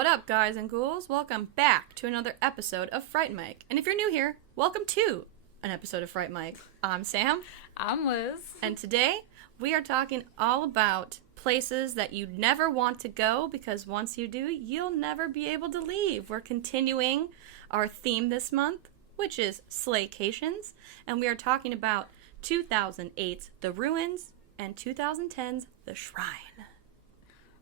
What up, guys and ghouls? Welcome back to another episode of Fright Mic. And if you're new here, welcome to an episode of Fright Mic. I'm Sam. I'm Liz. And today, we are talking all about places that you never want to go because once you do, you'll never be able to leave. We're continuing our theme this month, which is Slaycations. And we are talking about 2008's The Ruins and 2010's The Shrine.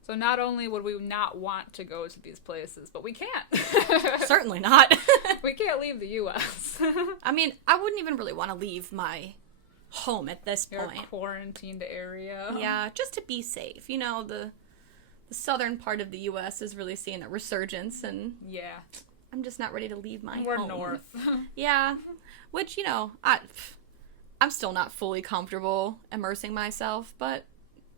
So not only would we not want to go to these places, but we can't. Certainly not. We can't leave the U.S. I mean, I wouldn't even really want to leave my home at this Your point. quarantined area. Yeah, just to be safe. You know, the southern part of the U.S. is really seeing a resurgence, and Yeah. I'm just not ready to leave my We're home. north. Yeah, which, you know, I'm still not fully comfortable immersing myself, but,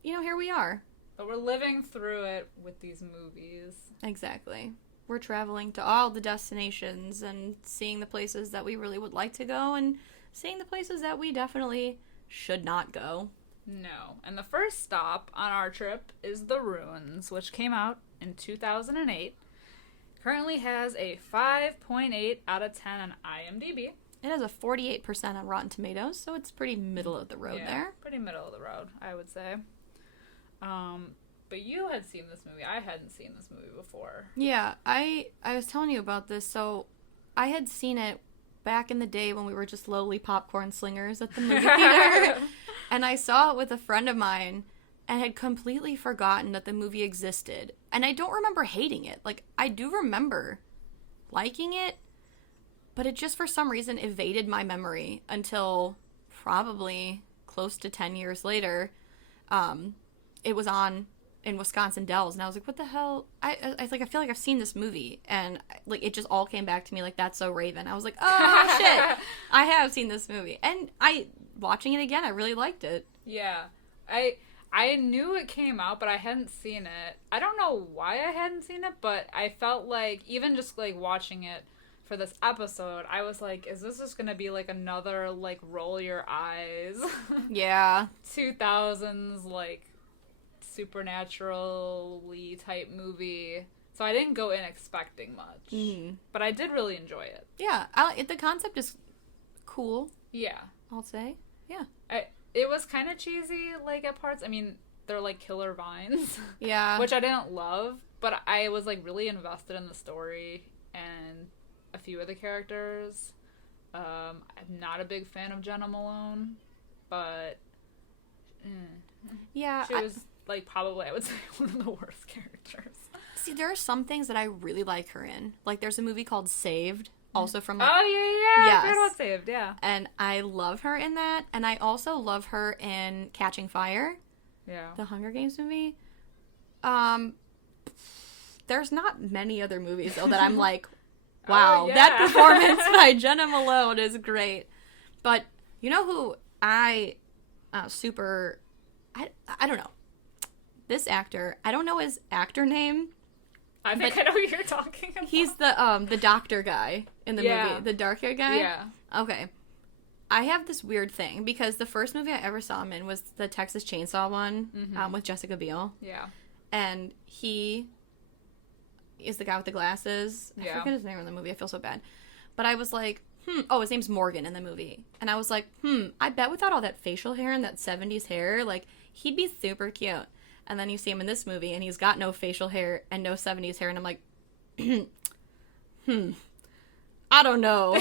you know, here we are. But we're living through it with these movies. Exactly. We're traveling to all the destinations and seeing the places that we really would like to go and seeing the places that we definitely should not go. No. And the first stop on our trip is The Ruins, which came out in 2008. Currently has a 5.8 out of 10 on IMDb. It has a 48% on Rotten Tomatoes, so it's pretty middle of the road there. Pretty middle of the road, I would say. But you had seen this movie. I hadn't seen this movie before. Yeah, I was telling you about this. So I had seen it back in the day when we were just lowly popcorn slingers at the movie theater. And I saw it with a friend of mine and had completely forgotten that the movie existed. And I don't remember hating it. Like, I do remember liking it, but it just for some reason evaded my memory until probably close to 10 years later. It was on in Wisconsin Dells, and I was like, what the hell? I feel like I've seen this movie, and like it just all came back to me like That's So Raven. I was like, oh shit, I have seen this movie, and watching it again, I really liked it. Yeah, I knew it came out, but I hadn't seen it. I don't know why I hadn't seen it, but I felt like even just like watching it for this episode, I was like, is this just gonna be like another like roll your eyes? Yeah. 2000s like supernatural-y type movie. So I didn't go in expecting much. But I did really enjoy it. Yeah, the concept is cool. Yeah. I'll say. Yeah. It was kind of cheesy, like, at parts. I mean, they're, like, killer vines. Yeah. Which I didn't love, but I was, like, really invested in the story and a few of the characters. I'm not a big fan of Jenna Malone, but... Yeah. She was... like, probably, I would say, one of the worst characters. See, there are some things that I really like her in. Like, there's a movie called Saved, also from, like... Oh, yeah. Yes. I heard about Saved, yeah. And I love her in that, and I also love her in Catching Fire. Yeah. The Hunger Games movie. There's not many other movies, though, that I'm like, wow, that performance by Jenna Malone is great. But, you know who I don't know. This actor, I don't know his actor name. I think I know who you're talking about. He's the doctor guy in the movie. The dark hair guy? Yeah. Okay. I have this weird thing, because the first movie I ever saw him in was the Texas Chainsaw one, with Jessica Biel. Yeah. And he is the guy with the glasses. I Yeah. forget his name in the movie. I feel so bad. But I was like, oh, his name's Morgan in the movie. And I was like, I bet without all that facial hair and that 70s hair, like, he'd be super cute. And then you see him in this movie, and he's got no facial hair and no 70s hair, and I'm like, I don't know.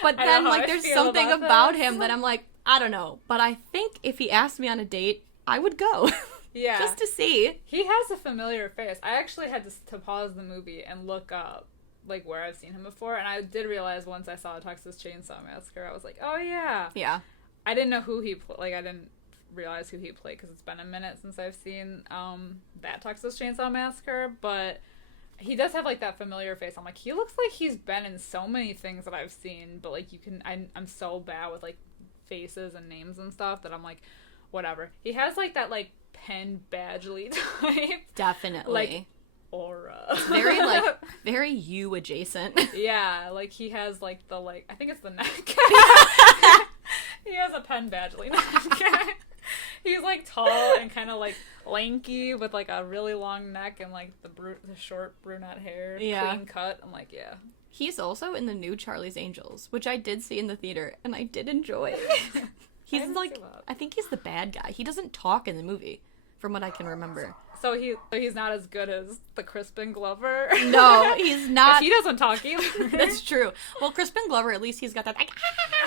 But then, like, there's something about him that I'm like, I don't know. But I think if he asked me on a date, I would go. Yeah. Just to see. He has a familiar face. I actually had to pause the movie and look up, like, where I've seen him before, and I did realize once I saw Texas Chainsaw Massacre, I was like, oh, yeah. Yeah. I didn't know who he played. Like, I didn't realize who he played because it's been a minute since I've seen that Texas Chainsaw Massacre, but he does have like that familiar face. I'm like, he looks like he's been in so many things that I've seen, but like I'm so bad with like faces and names and stuff that I'm like, whatever. He has like that like Penn Badgley type, Definitely, like aura. Very like very you adjacent. Yeah, like he has like the like I think it's the neck. He has a Penn Badgley neck. He's like tall and kind of like lanky with like a really long neck and like the short brunette hair, clean cut. I'm like, yeah. He's also in the new Charlie's Angels, which I did see in the theater and I did enjoy. He's like, I think he's the bad guy. He doesn't talk in the movie, from what I can remember. So he's not as good as the Crispin Glover. No, he's not. He doesn't talk either. That's true. Well, Crispin Glover, at least he's got that like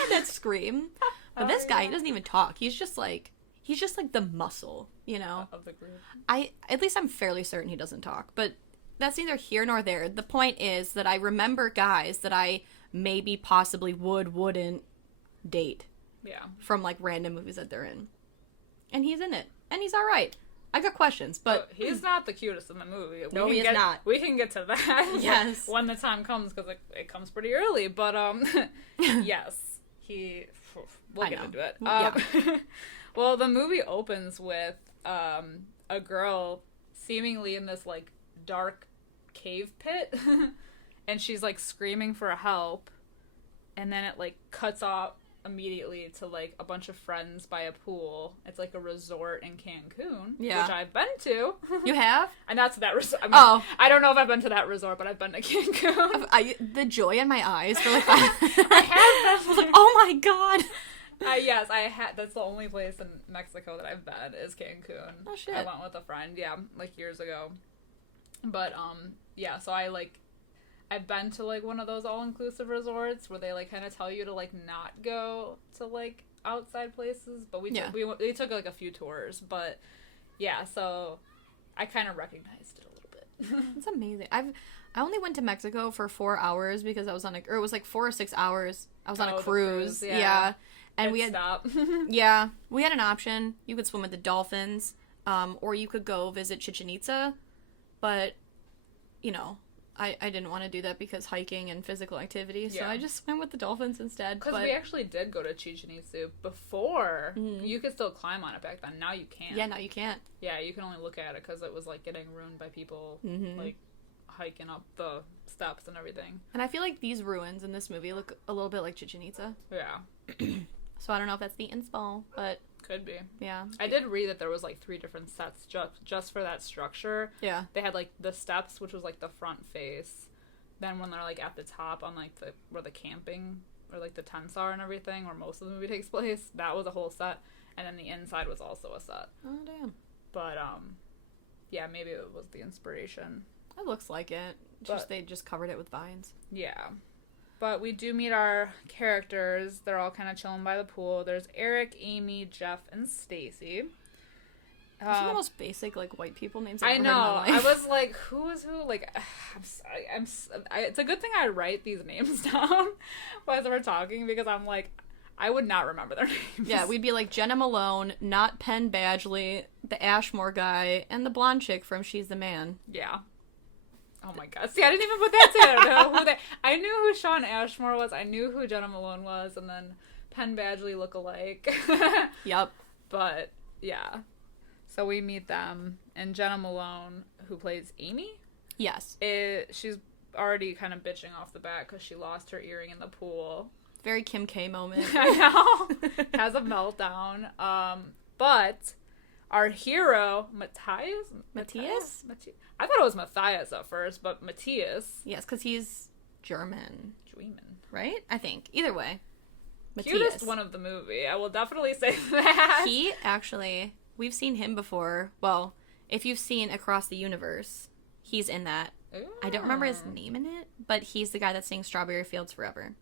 that scream. But this guy, he doesn't even talk. He's just like the muscle, you know. Of the group. At least I'm fairly certain he doesn't talk. But that's neither here nor there. The point is that I remember guys that I maybe possibly wouldn't date. Yeah. From like random movies that they're in. And he's in it. And he's all right. I got questions, but he's not the cutest in the movie. No, he's not. We can get to that. Yes. When the time comes, because it comes pretty early. But yes, we'll get into it. Yeah. Well, the movie opens with a girl seemingly in this like dark cave pit, and she's like screaming for help, and then it like cuts off immediately to like a bunch of friends by a pool. It's like a resort in Cancun, which I've been to. You have? And that's that resort. I mean, I don't know if I've been to that resort, but I've been to Cancun. The joy in my eyes for like I was like, oh my god. Yes, I had. That's the only place in Mexico that I've been is Cancun. Oh shit. I went with a friend, like years ago. But yeah, so I've been to like one of those all-inclusive resorts where they like kind of tell you to like not go to like outside places, but we took like a few tours, but yeah, so I kind of recognized it a little bit. It's amazing. I only went to Mexico for 4 hours because I was on it was like 4 or 6 hours. I was on a cruise. Yeah. And we had we had an option. You could swim with the dolphins, or you could go visit Chichen Itza, but you know, I didn't want to do that because hiking and physical activity, so I just swam with the dolphins instead. Because we actually did go to Chichen Itza before. Mm-hmm. You could still climb on it back then. Now you can't. Yeah, now you can't. Yeah, you can only look at it because it was like getting ruined by people like hiking up the steps and everything. And I feel like these ruins in this movie look a little bit like Chichen Itza. Yeah. So I don't know if that's the inspo, but could be. Yeah. I did read that there was like 3 different sets just for that structure. Yeah. They had like the steps, which was like the front face. Then when they're like at the top on like where the camping or like the tents are and everything, where most of the movie takes place, that was a whole set. And then the inside was also a set. Oh damn. But yeah, maybe it was the inspiration. It looks like it. Just they just covered it with vines. Yeah. But we do meet our characters. They're all kind of chilling by the pool. There's Eric, Amy, Jeff, and Stacy. Those are the most basic, like, white people names I've ever heard in my life. I was like, who is who? Like, it's a good thing I write these names down as we're talking, because I'm like, I would not remember their names. Yeah, we'd be like Jenna Malone, not Penn Badgley, the Ashmore guy, and the blonde chick from She's the Man. Yeah. Oh my god. See, I didn't even put that together. I knew who Sean Ashmore was. I knew who Jenna Malone was. And then Penn Badgley look-alike. Yep. But, yeah. So we meet them. And Jenna Malone, who plays Amy? Yes. She's already kind of bitching off the bat because she lost her earring in the pool. Very Kim K moment. I know. Has a meltdown. But our hero, Matthias? I thought it was Matthias at first, but Matthias. Yes, because he's German. Right? I think. Either way. Matthias. Cutest one of the movie. I will definitely say that. He actually, we've seen him before. Well, if you've seen Across the Universe, he's in that. Ooh. I don't remember his name in it, but he's the guy that sings Strawberry Fields Forever.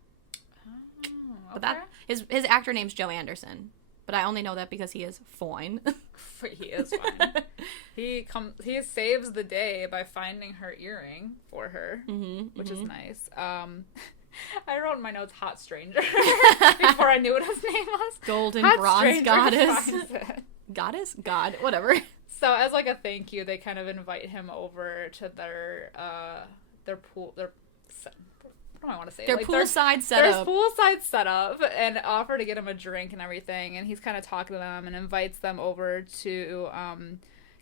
Oh, okay. But that his actor name's Joe Anderson. But I only know that because he is fine. He is fine. He saves the day by finding her earring for her, which is nice. I wrote in my notes "hot stranger" before I knew what his name was. Golden bronze goddess. Goddess? God, whatever. So as like a thank you, they kind of invite him over to their pool. What do I want to say? Their poolside setup. Their poolside setup, and offer to get him a drink and everything. And he's kind of talking to them and invites them over to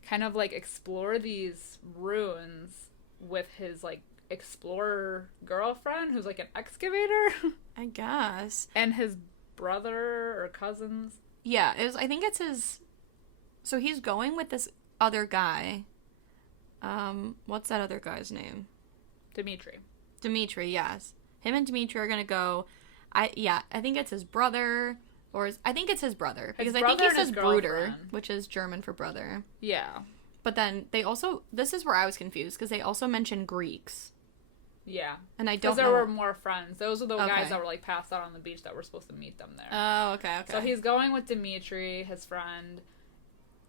kind of like explore these ruins with his like explorer girlfriend, who's like an excavator, I guess, and his brother or cousins. Yeah, I think it's his So he's going with this other guy. What's that other guy's name? Dimitri. Dimitri, yes. Him and Dimitri are gonna go. I think it's his brother, I think it's his brother, because I think he says Bruder, which is German for brother. Yeah. But then they also, this is where I was confused, because they also mention Greeks. Yeah. And I don't know. Because there were more friends. Those are the guys that were, like, passed out on the beach that were supposed to meet them there. Oh, okay. So he's going with Dimitri, his friend,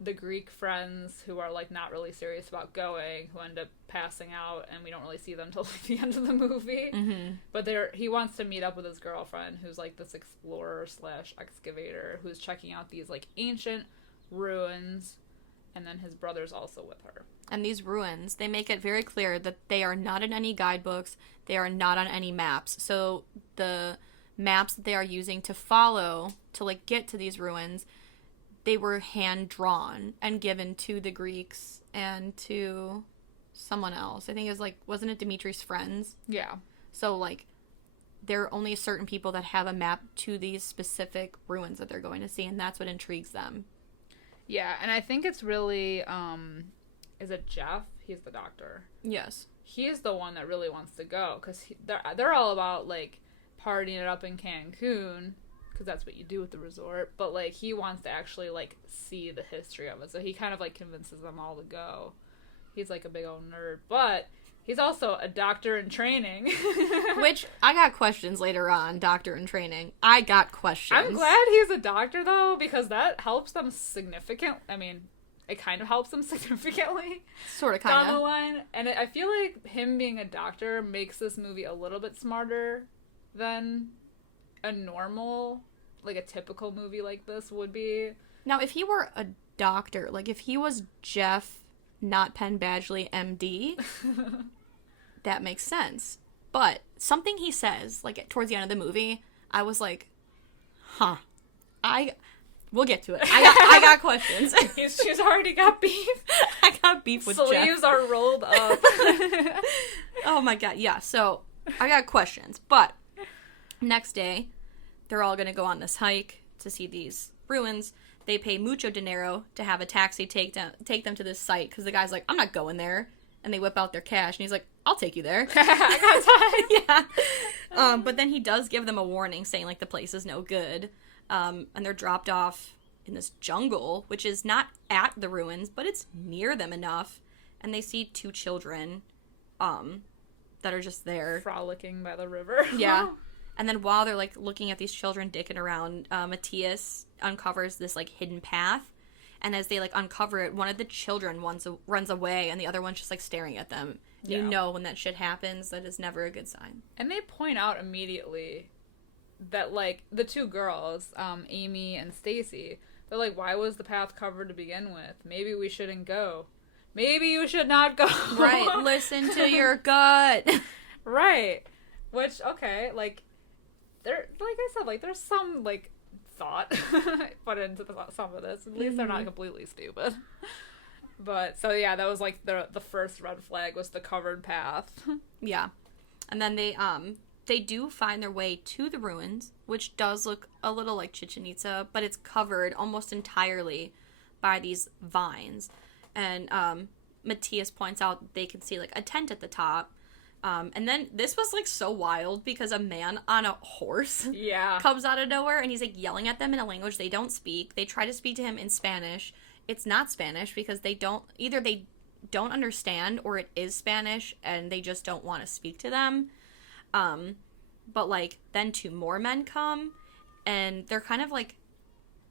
the Greek friends who are, like, not really serious about going, who end up passing out, and we don't really see them until like, the end of the movie. Mm-hmm. But he wants to meet up with his girlfriend, who's, like, this explorer/excavator, who's checking out these, like, ancient ruins, and then his brother's also with her. And these ruins, they make it very clear that they are not in any guidebooks, they are not on any maps. So the maps that they are using to follow, to, like, get to these ruins, they were hand-drawn and given to the Greeks and to someone else. I think it was, like, wasn't it Dimitri's friends? Yeah. So, like, there are only certain people that have a map to these specific ruins that they're going to see, and that's what intrigues them. Yeah, and I think it's really, is it Jeff? He's the doctor. Yes. He's the one that really wants to go, because they're all about, like, partying it up in Cancun, because that's what you do with the resort, but, like, he wants to actually, like, see the history of it, so he kind of, like, convinces them all to go. He's, like, a big old nerd, but he's also a doctor in training. Which, I got questions later on, doctor in training. I got questions. I'm glad he's a doctor, though, because that helps them it kind of helps them significantly. Sort of, kind of. Down the line, and I feel like him being a doctor makes this movie a little bit smarter than a normal, like a typical movie like this would be. Now, if he were a doctor, like if he was Jeff, not Penn Badgley, MD, that makes sense. But something he says, like towards the end of the movie, I was like, huh. We'll get to it. I got questions. She's already got beef. I got beef with Jeff. Sleeves are rolled up. Oh my god, yeah. So, I got questions. But, next day, they're all going to go on this hike to see these ruins. They pay mucho dinero to have a taxi take them to this site, because the guy's like, I'm not going there. And they whip out their cash, and he's like, I'll take you there. I got time. Yeah. But then he does give them a warning, saying, like, the place is no good. And they're dropped off in this jungle, which is not at the ruins, but it's near them enough. And they see two children that are just there. Frolicking by the river. Yeah. And then while they're, like, looking at these children dicking around, Matthias uncovers this, like, hidden path. And as they, like, uncover it, one of the children runs away, and the other one's just, like, staring at them. Yeah. You know when that shit happens, that is never a good sign. And they point out immediately that, like, the two girls, Amy and Stacy, they're like, why was the path covered to begin with? Maybe we shouldn't go. Maybe you should not go. Right. Listen to your gut. Right. Which, okay, like, like I said, like, there's some, like, thought put into some of this. At least they're not completely stupid. But, so yeah, that was, like, the first red flag was the covered path. Yeah. And then they do find their way to the ruins, which does look a little like Chichen Itza, but it's covered almost entirely by these vines. And Matthias points out they can see, like, a tent at the top. And then this was, like, so wild because a man on a horse comes out of nowhere, and he's, like, yelling at them in a language they don't speak. They try to speak to him in Spanish. It's not Spanish because they don't understand, or it is Spanish and they just don't want to speak to them. But, like, then two more men come, and they're kind of, like,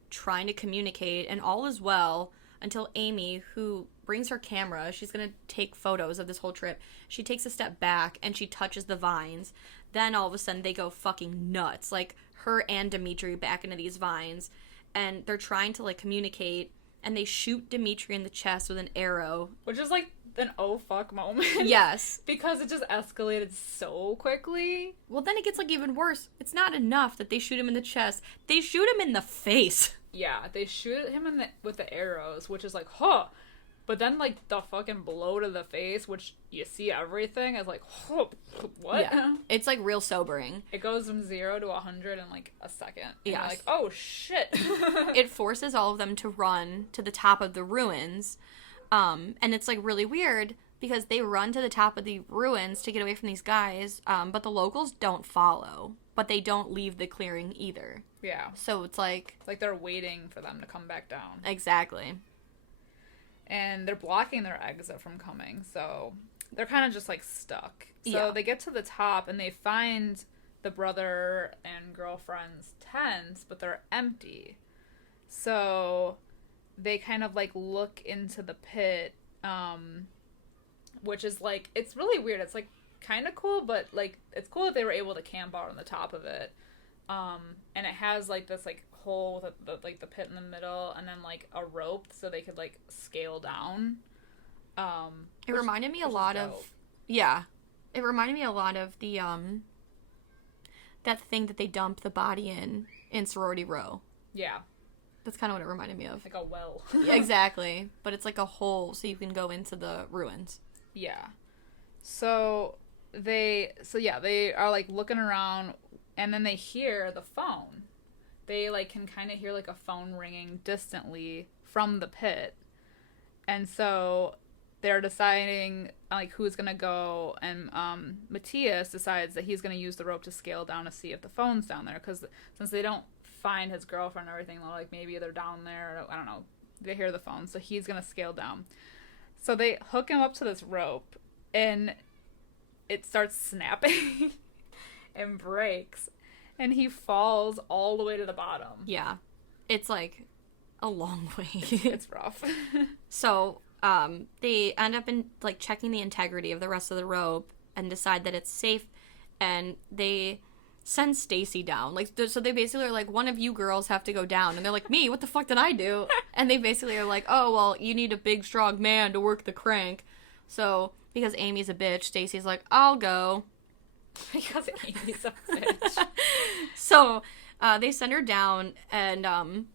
trying to communicate, and all is well until Amy, who brings her camera, she's gonna take photos of this whole trip, she takes a step back, and she touches the vines. Then, all of a sudden, they go fucking nuts. Like, her and Dimitri back into these vines, and they're trying to, like, communicate, and they shoot Dimitri in the chest with an arrow. Which is, like, an oh fuck moment. Yes. Because it just escalated so quickly. Well, then it gets, like, even worse. It's not enough that they shoot him in the chest. They shoot him in the face. Yeah, they shoot him with the arrows, which is like, huh. But then, like, the fucking blow to the face, which you see everything, is like, oh, what? Yeah. It's, like, real sobering. It goes from 0 to 100 in, like, a second. And Yes. you're like, oh, shit. It forces all of them to run to the top of the ruins. And it's, like, really weird because they run to the top of the ruins to get away from these guys, but the locals don't follow. But they don't leave the clearing either. Yeah. So it's like... It's like they're waiting for them to come back down. Exactly. And they're blocking their exit from coming, so they're kind of just, like, stuck. So they get to the top, and they find the brother and girlfriend's tents, but they're empty. So they kind of, like, look into the pit, which is, like, it's really weird. It's, like, kind of cool, but, like, it's cool that they were able to camp out on the top of it. And it has, like, this, like, hole with the pit in the middle, and then, like, a rope so they could, like, scale down. It reminded me a lot of... Yeah. It reminded me a lot of the, that thing that they dump the body in Sorority Row. Yeah. That's kind of what it reminded me of. Like a well. Yeah, exactly. But it's like a hole so you can go into the ruins. Yeah. So they are, like, looking around, and then they hear the phone. They, like, can kind of hear, like, a phone ringing distantly from the pit. And so they're deciding, like, who's going to go. And Matthias decides that he's going to use the rope to scale down to see if the phone's down there. Because since they don't find his girlfriend or everything, they're like, maybe they're down there. Or, I don't know. They hear the phone. So he's going to scale down. So they hook him up to this rope. And it starts snapping and breaks. And he falls all the way to the bottom. Yeah. It's, like, a long way. It's rough. So, they end up checking the integrity of the rest of the rope and decide that it's safe, and they send Stacy down. Like, so they basically are like, one of you girls have to go down. And they're like, me? What the fuck did I do? And they basically are like, oh, well, you need a big, strong man to work the crank. So, because Amy's a bitch, Stacy's like, I'll go. Because Amy's a bitch. So, they send her down, and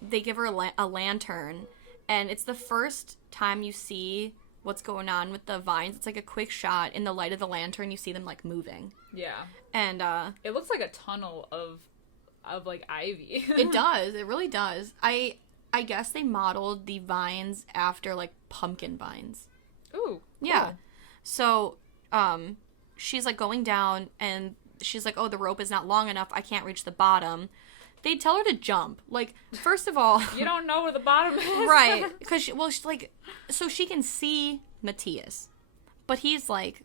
they give her a lantern, and it's the first time you see what's going on with the vines. It's like a quick shot. In the light of the lantern, you see them, like, moving. Yeah. And, it looks like a tunnel of like, ivy. It does. It really does. I guess they modeled the vines after, like, pumpkin vines. Ooh, cool. Yeah. So, she's, like, going down, and she's like, oh, the rope is not long enough. I can't reach the bottom. They tell her to jump. Like, first of all... You don't know where the bottom is. Right. Because, she's like... So she can see Matthias. But he's, like...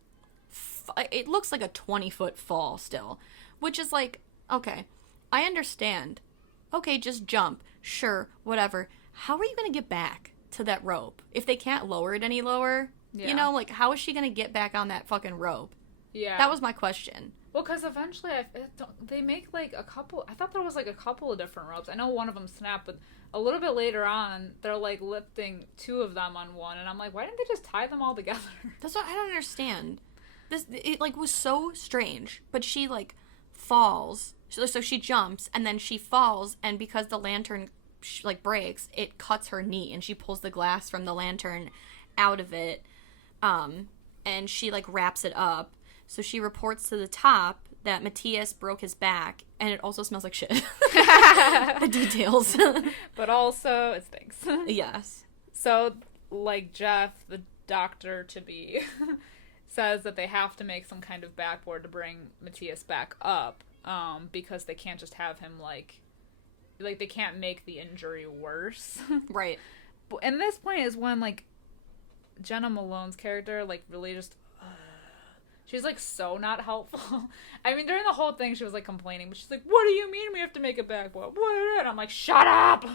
It looks like a 20-foot fall still. Which is, like, okay, I understand. Okay, just jump. Sure, whatever. How are you going to get back to that rope? If they can't lower it any lower... Yeah. You know, like, how is she going to get back on that fucking rope? Yeah. That was my question. Well, because eventually they make, like, a couple... I thought there was, like, a couple of different ropes. I know one of them snapped, but a little bit later on, they're, like, lifting two of them on one. And I'm like, why didn't they just tie them all together? That's what I don't understand. It, like, was so strange. But she, like, falls. So she jumps, and then she falls, and because the lantern, like, breaks, it cuts her knee, and she pulls the glass from the lantern out of it. And she, like, wraps it up. So she reports to the top that Matthias broke his back, and it also smells like shit. The details. But also, it stinks. Yes. So, like, Jeff, the doctor-to-be, says that they have to make some kind of backboard to bring Matthias back up, because they can't just have him, like, they can't make the injury worse. Right. And this point is when, like, Jenna Malone's character, like, really just... she's, like, so not helpful. I mean, during the whole thing, she was, like, complaining, but she's like, what do you mean we have to make a backboard? What? And I'm like, shut up!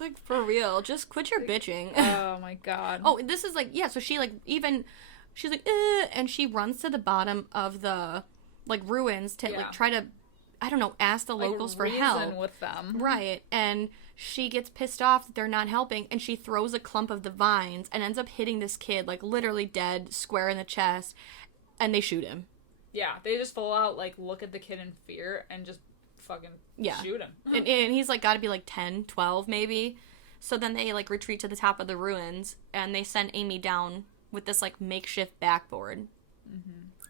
Like, for real, just quit your bitching. Oh, my God. Oh, this is, like, yeah, so she, like, even... She's like, and she runs to the bottom of the, like, ruins to, like, try to, I don't know, ask the locals for help. With them. Right. And she gets pissed off that they're not helping, and she throws a clump of the vines and ends up hitting this kid, like, literally dead, square in the chest, and they shoot him. Yeah, they just full out, like, look at the kid in fear and just fucking shoot him. And he's, like, gotta be, like, 10, 12, maybe. So then they, like, retreat to the top of the ruins, and they send Amy down with this, like, makeshift backboard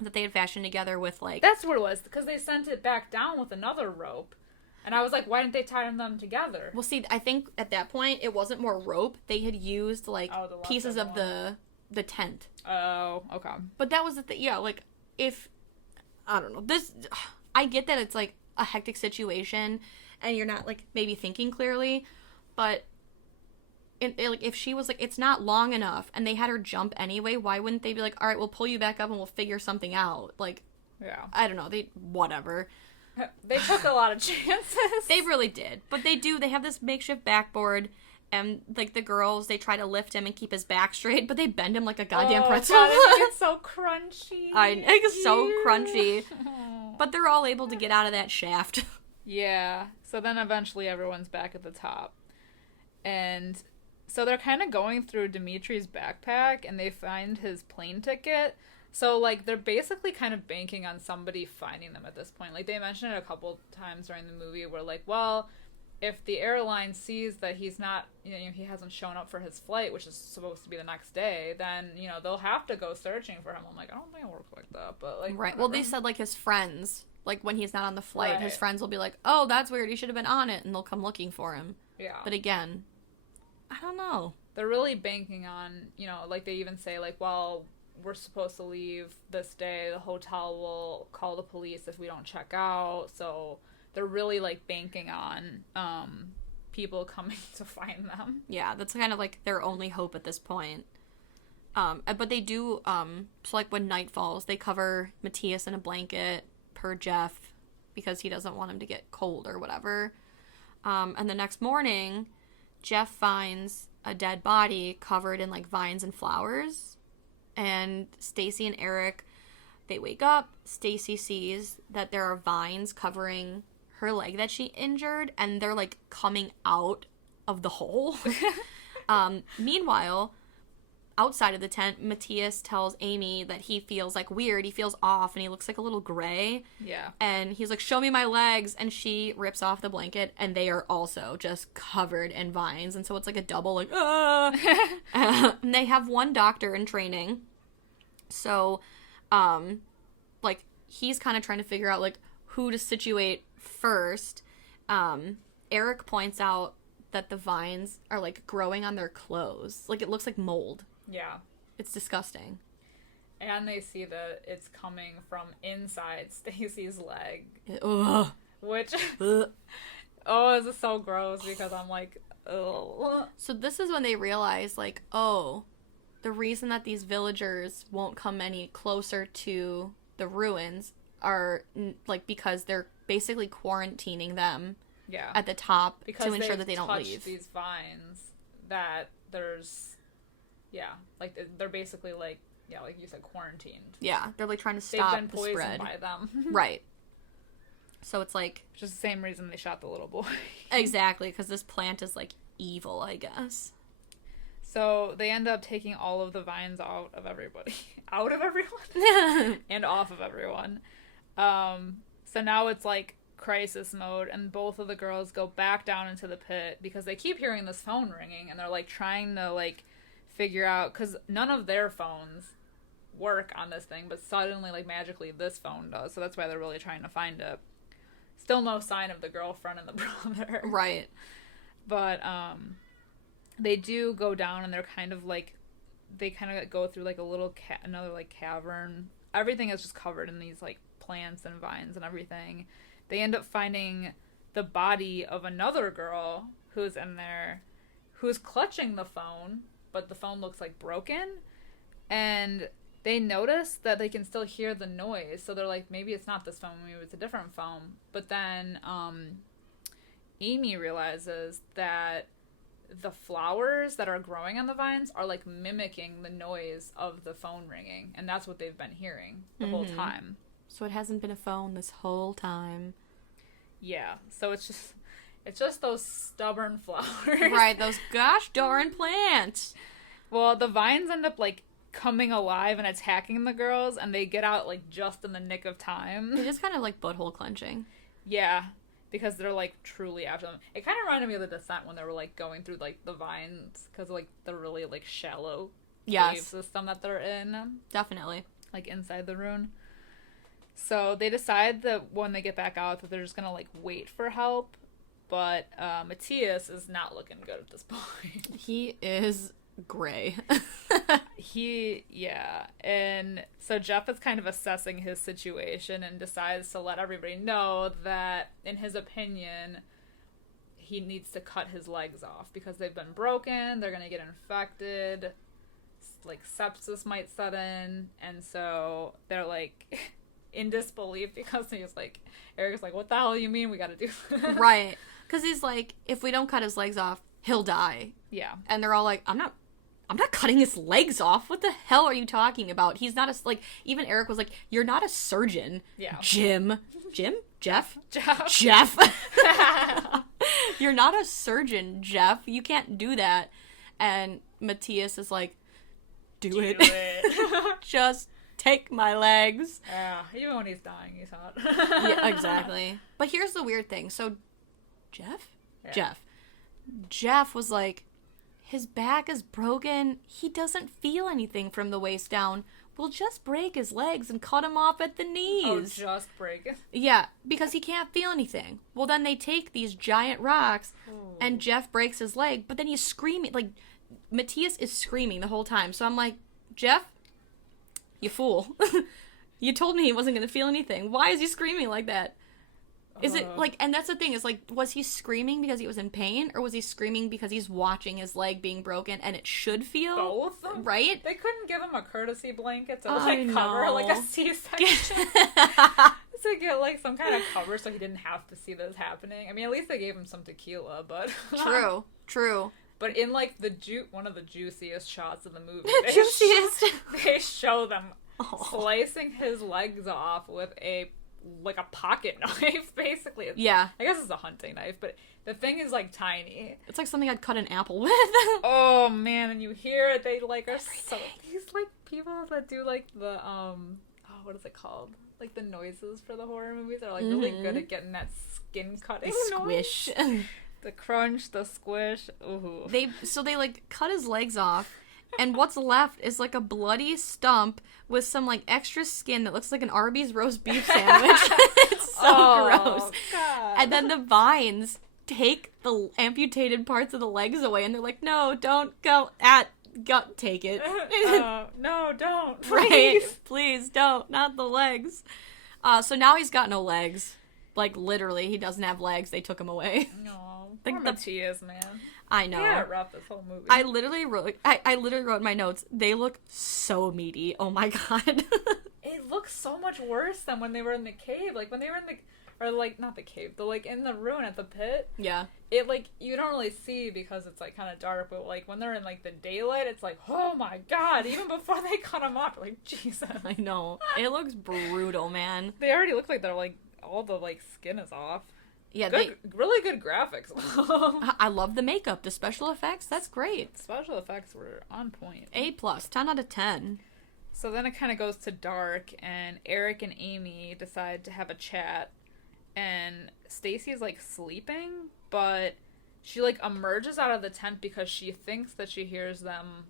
that they had fashioned together with, like... That's what it was, because they sent it back down with another rope. And I was like, why didn't they tie them together? Well, see, I think at that point, it wasn't more rope. They had used, like, pieces of the tent. Oh, okay. But that was the thing. Yeah, like, if... I don't know. I get that it's, like, a hectic situation, and you're not, like, maybe thinking clearly, but... like, if she was like, it's not long enough, and they had her jump anyway, why wouldn't they be like, all right, we'll pull you back up and we'll figure something out? Like, yeah. I don't know. Whatever. They took a lot of chances. They really did. But they have this makeshift backboard, and, like, the girls, they try to lift him and keep his back straight, but they bend him like a goddamn pretzel. God, it's so crunchy. It's so crunchy. But they're all able to get out of that shaft. Yeah. So then eventually everyone's back at the top. And so they're kind of going through Dimitri's backpack, and they find his plane ticket. So, like, they're basically kind of banking on somebody finding them at this point. Like, they mentioned it a couple times during the movie where, like, well, if the airline sees that he's not, he hasn't shown up for his flight, which is supposed to be the next day, then, they'll have to go searching for him. I'm like, I don't think it works like that, but, like... Right. Well, they said, like, his friends, like, when he's not on the flight, right. His friends will be like, oh, that's weird, he should have been on it, and they'll come looking for him. Yeah. But again, I don't know. They're really banking on, like, they even say, like, well... we're supposed to leave this day, the hotel will call the police if we don't check out, so they're really, like, banking on people coming to find them. Yeah, that's kind of, like, their only hope at this point. But they do, so, like, when night falls, they cover Matthias in a blanket per Jeff, because he doesn't want him to get cold or whatever. And the next morning, Jeff finds a dead body covered in, like, vines and flowers. And Stacy and Eric, they wake up. Stacy sees that there are vines covering her leg that she injured, and they're, like, coming out of the hole. Meanwhile, outside of the tent, Matthias tells Amy that he feels, like, weird. He feels off, and he looks like a little gray. Yeah. And he's like, show me my legs. And she rips off the blanket, and they are also just covered in vines. And so it's like a double, like, ah! And they have one doctor in training. So, like, he's kind of trying to figure out, like, who to situate first. Eric points out that the vines are, like, growing on their clothes. Like, it looks like mold. Yeah. It's disgusting. And they see that it's coming from inside Stacy's leg. Ugh. Which, Ugh. oh, this is so gross because I'm like, ugh. So this is when they realize, like, oh, the reason that these villagers won't come any closer to the ruins are, like, because they're basically quarantining them at the top because to ensure that they don't leave. These vines that there's, like, they're basically, like, like you said, quarantined. Yeah, they're, like, trying to stop the spread. They've been poisoned by them. Right. So it's like... just the same reason they shot the little boy. Exactly, because this plant is, like, evil, I guess. So they end up taking all of the vines out of everybody. Out of everyone? And off of everyone. So now it's, like, crisis mode, and both of the girls go back down into the pit because they keep hearing this phone ringing, and they're, like, trying to, like, figure out... because none of their phones work on this thing, but suddenly, like, magically this phone does. So that's why they're really trying to find it. Still no sign of the girlfriend and the brother. Right. But, they do go down, and they're kind of, like, they kind of go through, like, a little, another, like, cavern. Everything is just covered in these, like, plants and vines and everything. They end up finding the body of another girl who's in there, who's clutching the phone, but the phone looks, like, broken. And they notice that they can still hear the noise, so they're like, maybe it's not this phone, maybe it's a different phone. But then, Amy realizes that the flowers that are growing on the vines are, like, mimicking the noise of the phone ringing, and that's what they've been hearing the whole time. So it hasn't been a phone this whole time. Yeah, so it's just those stubborn flowers. Right, those gosh darn plants. Well, the vines end up, like, coming alive and attacking the girls, and they get out, like, just in the nick of time. They're just kind of, like, butthole clenching. Yeah. because they're like truly after them. It kind of reminded me of The Descent when they were like going through like the vines because like the really like shallow cave system that they're in. Definitely. Like inside the rune. So they decide that when they get back out that they're just gonna like wait for help, but Matthias is not looking good at this point. He is gray. And so Jeff is kind of assessing his situation and decides to let everybody know that in his opinion he needs to cut his legs off because they've been broken, they're gonna get infected, like sepsis might set in, and so they're like in disbelief because he's like, Eric's like, what the hell do you mean we gotta do this? Right, because he's like, if we don't cut his legs off, he'll die. Yeah. And they're all like, I'm not cutting his legs off. What the hell are you talking about? He's not like, even Eric was like, you're not a surgeon. Yeah. Jeff? You're not a surgeon, Jeff. You can't do that. And Matthias is like, do it. Just take my legs. Yeah, even when he's dying, he's hot. Yeah, exactly. But here's the weird thing. So, Jeff was like, his back is broken. He doesn't feel anything from the waist down. We'll just break his legs and cut him off at the knees. Oh, just break it? Yeah, because he can't feel anything. Well, then they take these giant rocks, and Jeff breaks his leg, but then he's screaming. Like, Matthias is screaming the whole time. So I'm like, Jeff, you fool. You told me he wasn't going to feel anything. Why is he screaming like that? Is it, like, and that's the thing, is, like, was he screaming because he was in pain, or was he screaming because he's watching his leg being broken, and it should feel? Both? Right? They couldn't give him a courtesy blanket to, like, cover, like, a C-section. To get, like, some kind of cover so he didn't have to see this happening. I mean, at least they gave him some tequila, but... True. But in, like, one of the juiciest shots of the movie, they show them slicing his legs off with a pocket knife, basically. Yeah. I guess it's a hunting knife, but the thing is, like, tiny. It's like something I'd cut an apple with. Oh, man, and you hear it, they, like, are so... These, like, people that do, like, the, what is it called? Like, the noises for the horror movies are, like, really good at getting that skin-cutting squish. The crunch, the squish, ooh. They, like, cut his legs off, and what's left is, like, a bloody stump with some, like, extra skin that looks like an Arby's roast beef sandwich. It's so gross. God. And then the vines take the amputated parts of the legs away, and they're like, no, don't go take it. No, don't. Please. Right? Please don't. Not the legs. So now he's got no legs. Like, literally, he doesn't have legs. They took him away. No. Poor Matthias, man. I know. Yeah, rough this whole movie. I literally wrote in my notes, they look so meaty. Oh my god. It looks so much worse than when they were in the cave. Like, when they were in not the cave, but, like, in the ruin at the pit. Yeah. It, like, you don't really see because it's, like, kind of dark, but, like, when they're in, like, the daylight, it's like, oh my god, even before they cut them off, like, Jesus. I know. It looks brutal, man. They already look like they're, like, all the, like, skin is off. Yeah, really good graphics. I love the makeup, the special effects. That's great. Special effects were on point. A+, 10 out of 10. So then it kind of goes to dark, and Eric and Amy decide to have a chat, and Stacy's like sleeping, but she like emerges out of the tent because she thinks that she hears them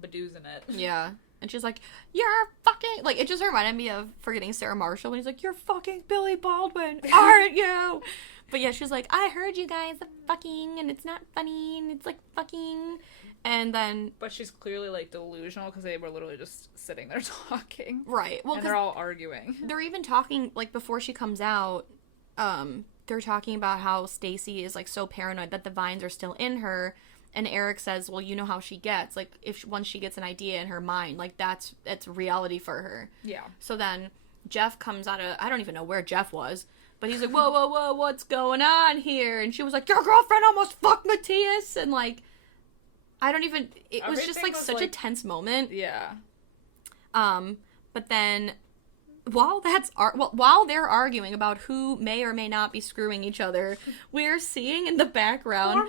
bedoozing it. Yeah. And she's like, you're fucking... Like, it just reminded me of Forgetting Sarah Marshall when he's like, you're fucking Billy Baldwin, aren't you? But yeah, she's like, I heard you guys fucking, and it's not funny, and it's like fucking... And then... But she's clearly, like, delusional because they were literally just sitting there talking. Right. Well, and they're all arguing. They're even talking, like, before she comes out, they're talking about how Stacy is, like, so paranoid that the vines are still in her. And Eric says, well, you know how she gets. Like, once she gets an idea in her mind, like, that's reality for her. Yeah. So then Jeff comes out of... I don't even know where Jeff was. But he's like, whoa, what's going on here? And she was like, your girlfriend almost fucked Matthias. And, like, I don't even... It was just, like, such a tense moment. Yeah. But then... While they're arguing about who may or may not be screwing each other, we're seeing in the background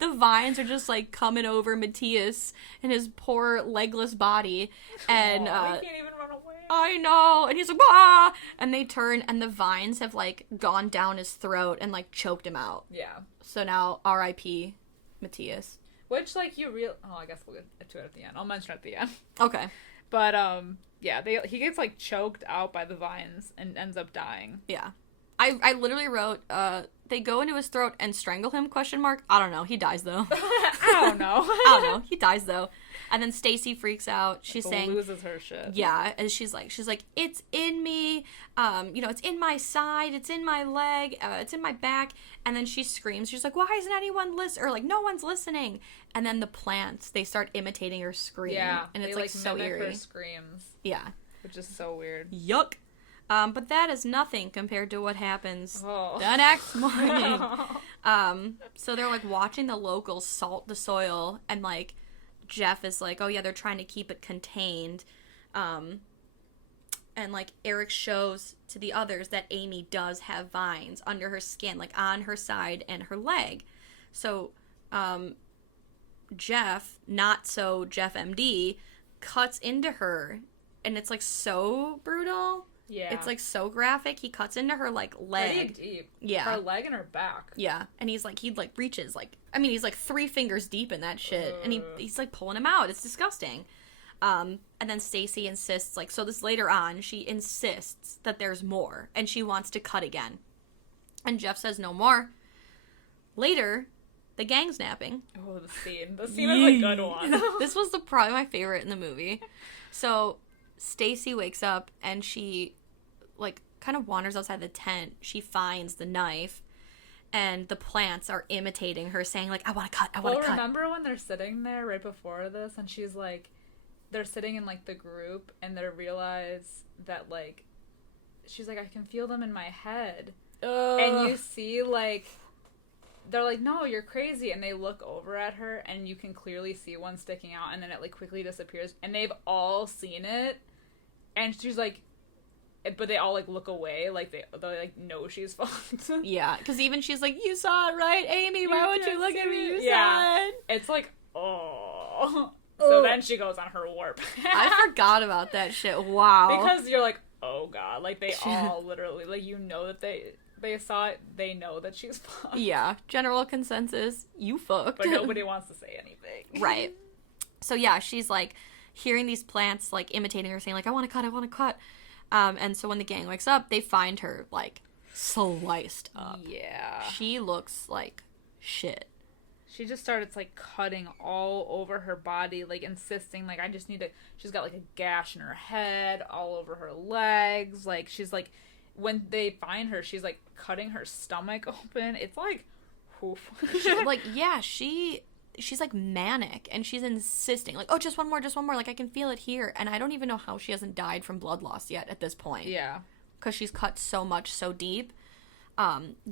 the vines are just like coming over Matthias and his poor legless body, and he can't even run away. I know. And he's like, ah! And they turn, and the vines have, like, gone down his throat and, like, choked him out. Yeah. So now, R.I.P. Matthias. Which, like, oh, I guess we'll get to it at the end. I'll mention it at the end. Okay. But, yeah, he gets, like, choked out by the vines and ends up dying. Yeah. I literally wrote, they go into his throat and strangle him, ? I don't know. He dies, though. I don't know. I don't know. He dies, though. And then Stacy freaks out. She's saying... loses her shit. Yeah, and she's like, it's in me, it's in my side, it's in my leg, it's in my back. And then she screams. She's like, why isn't anyone listening? Or, like, no one's listening. And then the plants, they start imitating her scream. Yeah. And it's, they, like, so mimic eerie. her screams. Yeah. Which is so weird. Yuck. But that is nothing compared to what happens the next morning. So they're, like, watching the locals salt the soil, and, like, Jeff is like, oh, yeah, they're trying to keep it contained. And, like, Eric shows to the others that Amy does have vines under her skin, like, on her side and her leg. So, Jeff, not so Jeff MD, cuts into her, and it's, like, so brutal. Yeah. It's, like, so graphic. He cuts into her, like, leg. Pretty deep. Yeah. Her leg and her back. Yeah. And he's, like, reaches, like, I mean, he's, like, 3 fingers deep in that shit. And he's, like, pulling him out. It's disgusting. And then Stacy insists, like, so this later on, she insists that there's more. And she wants to cut again. And Jeff says no more. Later, the gang's napping. Oh, the scene. The scene is a good one. This was probably my favorite in the movie. So... Stacy wakes up and she, like, kind of wanders outside the tent. She finds the knife, and the plants are imitating her, saying, like, I want to cut, I want to cut. Remember when they're sitting there right before this, and she's like, they're sitting in, like, the group, and they realize that, like, she's like, I can feel them in my head. Ugh. And you see, like, they're like, no, you're crazy. And they look over at her, and you can clearly see one sticking out, and then it, like, quickly disappears. And they've all seen it. And she's like, but they all, like, look away. Like, they like, know she's fucked. Yeah, because even she's like, you saw it, right, Amy? Why would you look at me? You saw it. It's like, oh. So then she goes on her warp. I forgot about that shit. Wow. Because you're like, oh, God. Like, they all literally, like, you know that they saw it, they know that she's fucked. Yeah, general consensus, you fucked. But nobody wants to say anything. Right. So, yeah, she's, like, hearing these plants, like, imitating her, saying, like, I want to cut, I want to cut. And so when the gang wakes up, they find her, like, sliced up. Yeah. She looks like shit. She just started, like, cutting all over her body, like, insisting, like, I just need to... She's got, like, a gash in her head, all over her legs. Like, she's, like... When they find her, she's, like, cutting her stomach open. It's, like, oof. Like, yeah, she's, like, manic, and she's insisting, like, oh, just one more, like, I can feel it here. And I don't even know how she hasn't died from blood loss yet at this point. Yeah. Because she's cut so much, so deep.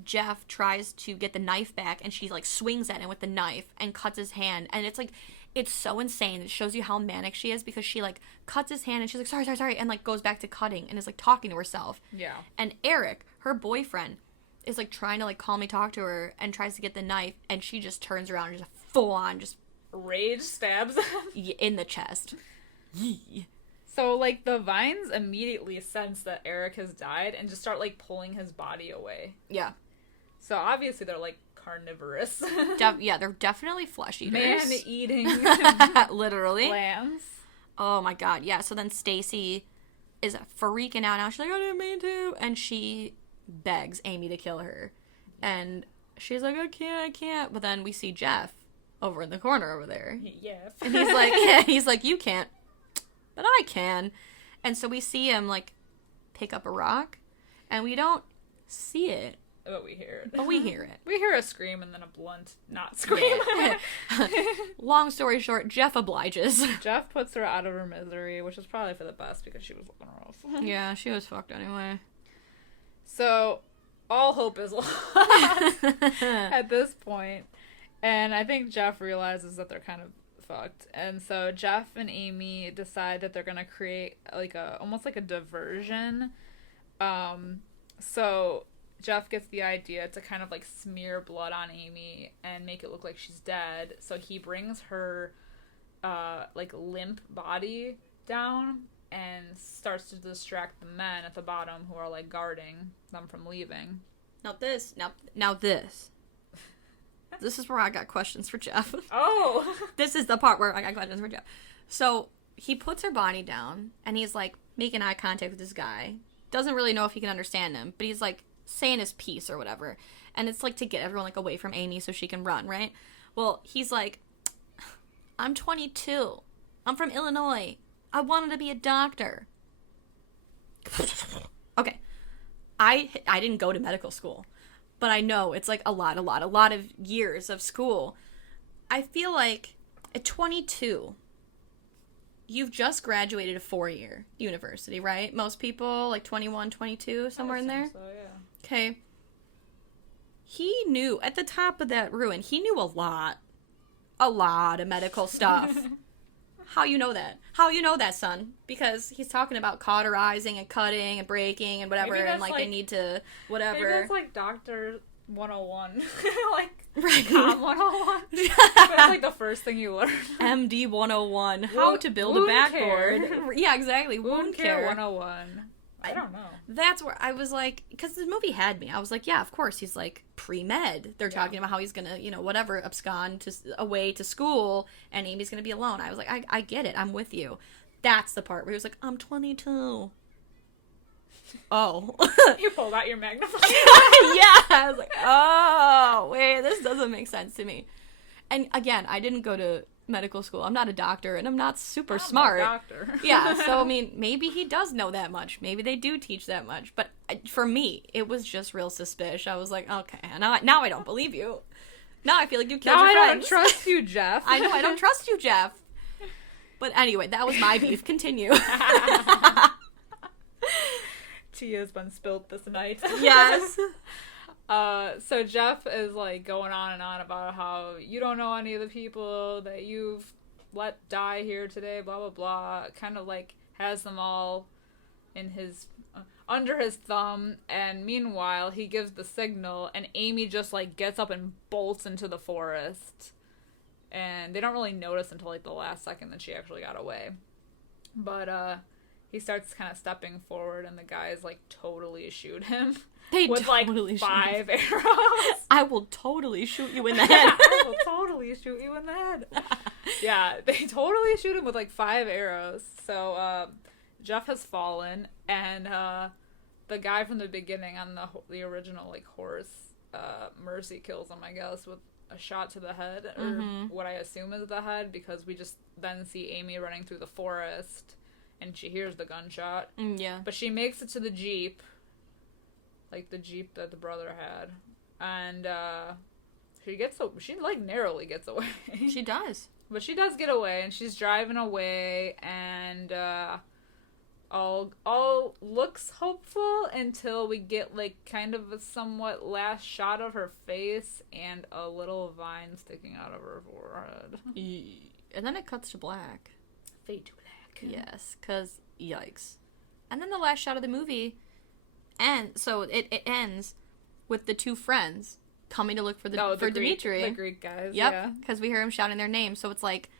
Jeff tries to get the knife back, and she, like, swings at him with the knife and cuts his hand. And it's, like, it's so insane. It shows you how manic she is, because she, like, cuts his hand, and she's like, sorry, and, like, goes back to cutting and is, like, talking to herself. Yeah. And Eric, her boyfriend, is, like, trying to, like, calmly talk to her and tries to get the knife, and she just turns around and just full on just... Rage stabs him. In the chest. Yee. So, like, the vines immediately sense that Eric has died and just start, like, pulling his body away. Yeah. So, obviously, they're, like, carnivorous. Yeah, they're definitely flesh eaters. Man-eating. Literally. Plants. Oh, my God. Yeah, so then Stacy is freaking out now. She's like, I didn't mean to. And she begs Amy to kill her. And she's like, I can't. But then we see Jeff over in the corner over there. Yeah. And he's like, yeah, he's like, you can't. But I can. And so we see him, like, pick up a rock, and we don't see it. But we hear it. But we hear it. We hear a scream and then a blunt not scream. Yeah. Long story short, Jeff obliges. Jeff puts her out of her misery, which is probably for the best because she was looking rough. Yeah, she was fucked anyway. So, all hope is lost at this point. And I think Jeff realizes that they're kind of fucked. And so Jeff and Amy decide that they're gonna create like almost like a diversion. So Jeff gets the idea to kind of like smear blood on Amy and make it look like she's dead. So he brings her like limp body down and starts to distract the men at the bottom who are, like, guarding them from leaving. Now this. This is where I got questions for Jeff. Oh! This is the part where I got questions for Jeff. So, he puts her body down, and he's, like, making eye contact with this guy. Doesn't really know if he can understand him, but he's, like, saying his piece or whatever. And it's, like, to get everyone, like, away from Amy so she can run, right? Well, he's like, I'm 22. I'm from Illinois. I wanted to be a doctor. Okay. I didn't go to medical school, but I know it's, like, a lot of years of school. I feel like at 22, you've just graduated a 4-year university, right? Most people, like 21, 22, somewhere in there. So, yeah. Okay. He knew, at the top of that ruin, he knew a lot of medical stuff. How you know that? How you know that, son? Because he's talking about cauterizing and cutting and breaking and whatever, and, like, they need to, whatever. Maybe that's, like, Doctor 101. Like, right. Com 101. That's, like, the first thing you learn. MD 101. How to build a backboard. Yeah, exactly. Wound care 101. I don't know. That's where I was like, because this movie had me. I was like, yeah, of course, he's, like, pre-med. They're talking about how he's gonna, whatever, abscond away to school, and Amy's gonna be alone. I was like, I get it. I'm with you. That's the part where he was like, I'm 22. Oh. You pulled out your magnifying. Yeah. I was like, oh, wait, this doesn't make sense to me. And again, I didn't go to medical school. I'm not a doctor, and I'm not super smart. I'm a doctor. Yeah, so, I mean, maybe he does know that much. Maybe they do teach that much. But for me, it was just real suspicious. I was like, okay, now I don't believe you. Now I feel like you killed your friends. Now I don't trust you, Jeff. I know, I don't trust you, Jeff. But anyway, that was my beef. Continue. Tea has been spilled this night. Yes. So Jeff is, like, going on and on about how you don't know any of the people that you've let die here today, blah, blah, blah. Kind of, like, has them all in his, under his thumb, and meanwhile, he gives the signal, and Amy just, like, gets up and bolts into the forest. And they don't really notice until, like, the last second that she actually got away. But, he starts kind of stepping forward, and the guys, like, totally shoot him. They with, totally like, 5 arrows. I will totally shoot you in the head. I will totally shoot you in the head. Yeah, they totally shoot him with, like, 5 arrows. So, Jeff has fallen, and, the guy from the beginning on the original, like, horse, Mercy kills him, I guess, with a shot to the head, or what I assume is the head, because we just then see Amy running through the forest, and she hears the gunshot. Yeah. But she makes it to the Jeep, like the Jeep that the brother had, and she like narrowly gets away. She does. But she does get away, and she's driving away, and all looks hopeful until we get, like, kind of a somewhat last shot of her face and a little vine sticking out of her forehead. And then it cuts to black. Fade to black. Yes, because yikes. And then the last shot of the movie, and so it ends with the 2 friends coming to look for Dimitri. The Greek guys. Yep, because we hear him shouting their names. So it's like,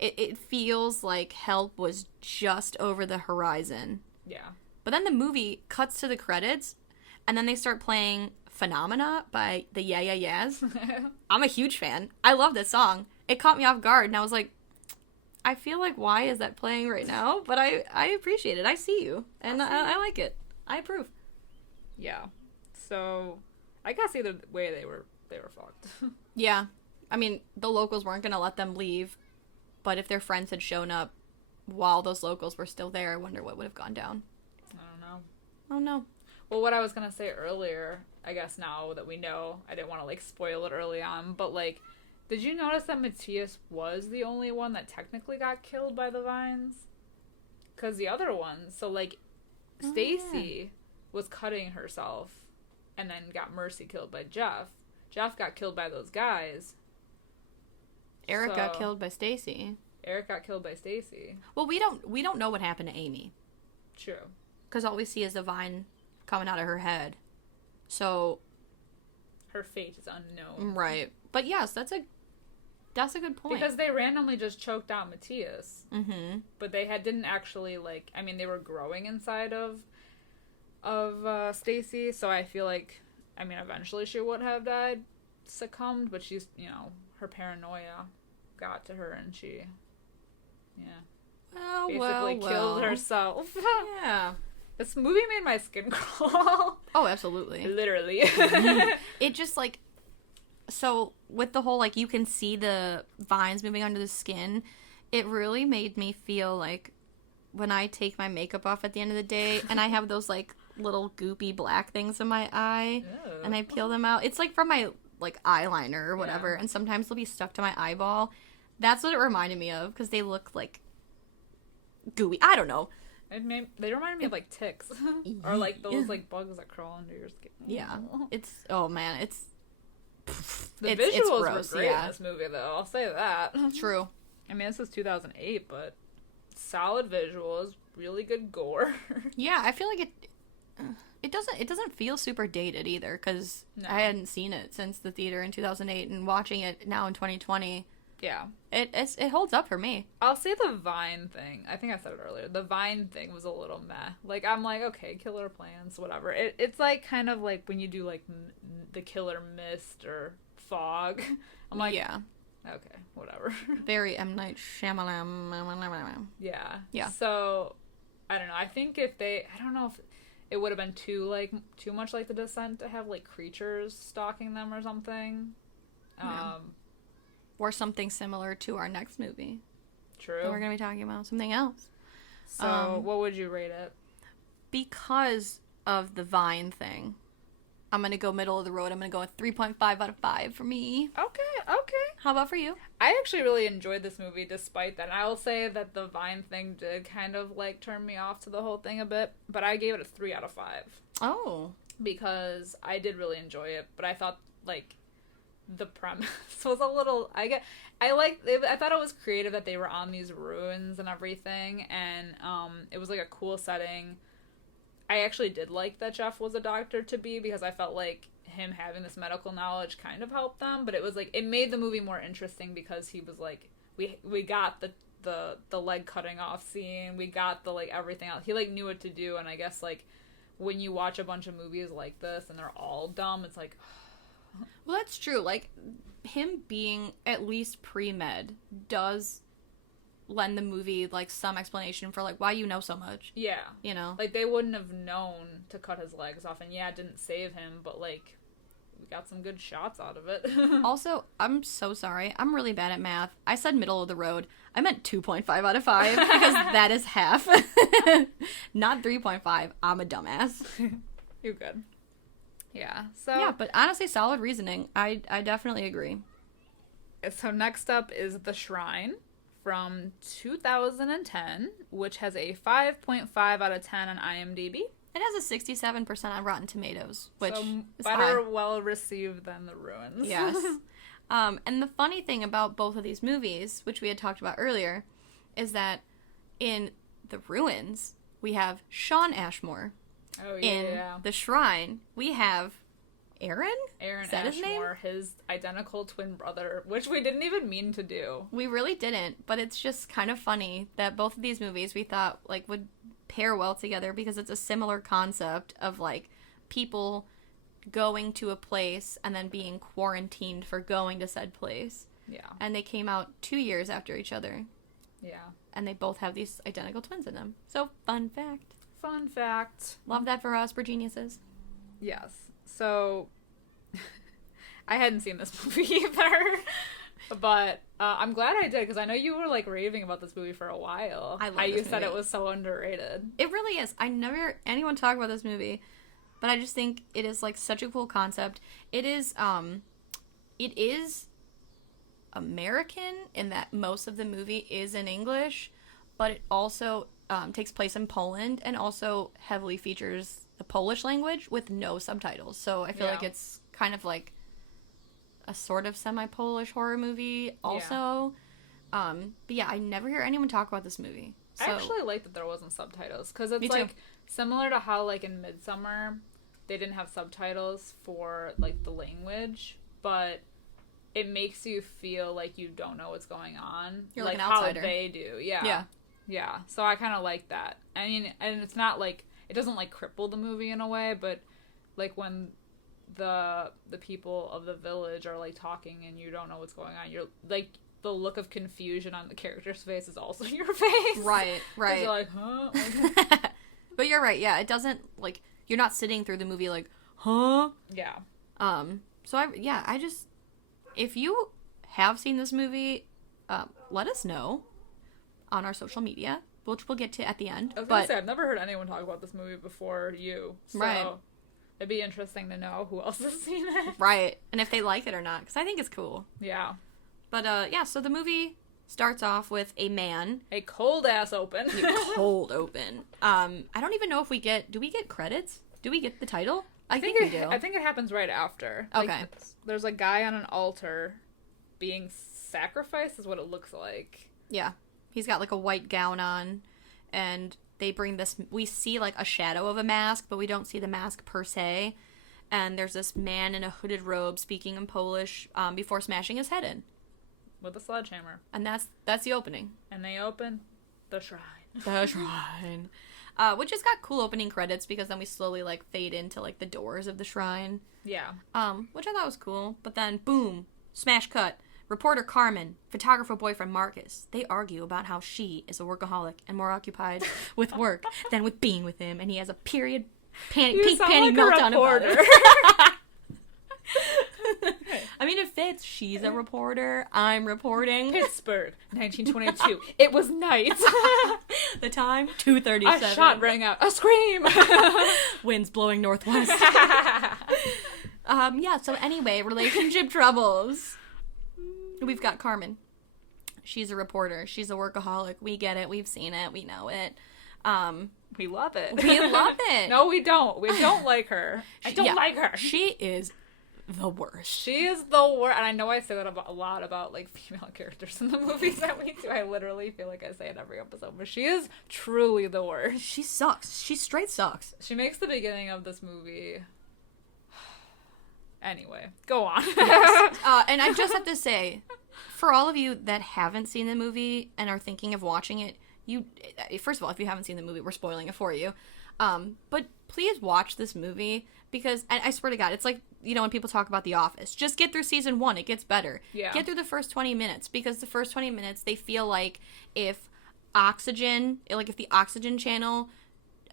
it feels like help was just over the horizon. Yeah. But then the movie cuts to the credits, and then they start playing Phenomena by the Yeah Yeah Yeahs. I'm a huge fan. I love this song. It caught me off guard, and I was like, I feel like, why is that playing right now? But I appreciate it. I see you, and I like it. I approve. Yeah. So, I guess either way they were fucked. Yeah. I mean, the locals weren't going to let them leave, but if their friends had shown up while those locals were still there, I wonder what would have gone down. I don't know. Oh, no. Well, what I was going to say earlier, I guess now that we know, I didn't want to, like, spoil it early on, but, like, did you notice that Matthias was the only one that technically got killed by the vines? Because the other ones, so, like, Stacy was cutting herself and then got Mercy killed by Jeff. Jeff got killed by those guys. Eric got killed by Stacy. Eric got killed by Stacy. Well, we don't know what happened to Amy. True. Because all we see is the vine coming out of her head. So her fate is unknown. Right. But yes, that's a That's a good point. Because they randomly just choked out Matthias. Mm-hmm. But they didn't actually, like, I mean, they were growing inside of Stacy, so I feel like, I mean, eventually she would have succumbed, but she's, you know, her paranoia got to her, and she, basically killed herself. Yeah. This movie made my skin crawl. Oh, absolutely. Literally. It just, like, so with the whole, like, you can see the vines moving under the skin, it really made me feel like when I take my makeup off at the end of the day and I have those, like, little goopy black things in my eye and I peel them out. It's, like, from my, like, eyeliner or whatever, and sometimes they'll be stuck to my eyeball. That's what it reminded me of, because they look, like, gooey. I don't know. They reminded me of, like, ticks. Or, like, those, like, bugs that crawl under your skin. Yeah. It's, oh, man, it's... The visuals gross, were great in this movie, though. I'll say that. True. I mean, this is 2008, but solid visuals, really good gore. Yeah, I feel like it doesn't feel super dated either, because I hadn't seen it since the theater in 2008, and watching it now in 2020. Yeah. It holds up for me. I'll say the Vine thing. I think I said it earlier. The Vine thing was a little meh. Like, I'm like, okay, killer plans, whatever. It's like kind of like when you do like the killer mist or fog. I'm like, yeah. Okay, whatever. Very M. Night Shyamalan. Yeah. Yeah. So, I don't know. I think I don't know if it would have been too much like The Descent to have like creatures stalking them or something. Yeah. Or something similar to our next movie. True. And we're going to be talking about something else. So, what would you rate it? Because of the Vine thing, I'm going to go middle of the road. I'm going to go with 3.5 out of 5 for me. Okay. How about for you? I actually really enjoyed this movie despite that. And I will say that the Vine thing did kind of, like, turn me off to the whole thing a bit. But I gave it a 3 out of 5. Oh. Because I did really enjoy it. But I thought, like, the premise was a little... I thought it was creative that they were on these ruins and everything. And it was, like, a cool setting. I actually did like that Jeff was a doctor to be, because I felt like him having this medical knowledge kind of helped them, but it was like, it made the movie more interesting because he was like, we got the leg cutting off scene, we got the, like, everything else. He, like, knew what to do, and I guess, like, when you watch a bunch of movies like this and they're all dumb, it's like... Well, that's true. Like, him being at least pre-med does lend the movie, like, some explanation for, like, why you know so much. Yeah. You know? Like, they wouldn't have known to cut his legs off, and yeah, it didn't save him, but, like, we got some good shots out of it. Also, I'm so sorry. I'm really bad at math. I said middle of the road. I meant 2.5 out of 5, because that is half. Not 3.5. I'm a dumbass. You're good. Yeah, so... Yeah, but honestly, solid reasoning. I definitely agree. So next up is The Shrine from 2010, which has a 5.5 out of 10 on IMDb. It has a 67% on Rotten Tomatoes, which so is better high. Well received than The Ruins. Yes. And the funny thing about both of these movies, which we had talked about earlier, is that in The Ruins, we have Shawn Ashmore. Oh, yeah. In The Shrine, we have Aaron? Aaron Is that Ashmore, his identical twin brother, which we didn't even mean to do. We really didn't, but it's just kind of funny that both of these movies we thought, like, would pair well together, because it's a similar concept of, like, people going to a place and then being quarantined for going to said place. Yeah. And they came out 2 years after each other. Yeah. And they both have these identical twins in them. So, fun fact. Fun fact. Love that for us, for geniuses. Yes. So, I hadn't seen this movie either. But I'm glad I did, because I know you were, like, raving about this movie for a while. I love How this you said movie. it was so underrated. It really is. I never hear anyone talk about this movie, but I just think it is, like, such a cool concept. It is American in that most of the movie is in English, but it also takes place in Poland and also heavily features the Polish language with no subtitles. So I feel like it's kind of like a sort of semi-Polish horror movie also. But yeah, I never hear anyone talk about this movie. So. I actually like that there wasn't subtitles, because it's, like, similar to how, like, in Midsommar, they didn't have subtitles for, like, the language, but it makes you feel like you don't know what's going on. You're like an how outsider. they do. Yeah. Yeah. Yeah. So I kind of like that. I mean, and it's not like, it doesn't like cripple the movie in a way, but like when the people of the village are like talking and you don't know what's going on, you're like, the look of confusion on the character's face is also your face. Right. You're like, huh? But you're right. Yeah, it doesn't like you're not sitting through the movie like, huh? Yeah. So I just if you have seen this movie, let us know on our social media, which we'll get to at the end. I was gonna say, I've never heard anyone talk about this movie before you. So right. It'd be interesting to know who else has seen it. Right. And if they like it or not, because I think it's cool. Yeah. But, so the movie starts off with a man. A cold-ass open. Cold open. I don't even know if do we get credits? Do we get the title? I think we do. I think it happens right after. Okay. Like, there's a guy on an altar being sacrificed is what it looks like. Yeah. He's got like a white gown on, and they bring this, we see like a shadow of a mask, but we don't see the mask per se. And there's this man in a hooded robe speaking in Polish before smashing his head in. With a sledgehammer. And that's the opening. And they open the shrine. The shrine. Which has got cool opening credits because then we slowly like fade into like the doors of the shrine. Yeah. Which I thought was cool. But then, boom, smash cut. Reporter Carmen, photographer boyfriend Marcus. They argue about how she is a workaholic and more occupied with work than with being with him. And he has a period pink panty meltdown about it. I mean, it fits. She's a reporter. I'm reporting. Pittsburgh, 1922. It was night. The time, 2:37. A shot rang out. A scream. Winds blowing northwest. So anyway, relationship troubles. We've got Carmen. She's a reporter. She's a workaholic. We get it. We've seen it. We know it. We love it. We love it. No, we don't. We don't like her. I don't like her. She is the worst. She is the worst. And I know I say that a lot about, like, female characters in the movies that we do. I literally feel like I say it every episode. But she is truly the worst. She sucks. She straight sucks. She makes the beginning of this movie... Anyway, go on. Yes. And I just have to say, for all of you that haven't seen the movie and are thinking of watching it, first of all, if you haven't seen the movie, we're spoiling it for you. But please watch this movie because, and I swear to God, it's like, when people talk about The Office. Just get through season 1. It gets better. Yeah. Get through the first 20 minutes because the first 20 minutes, they feel like if the Oxygen Channel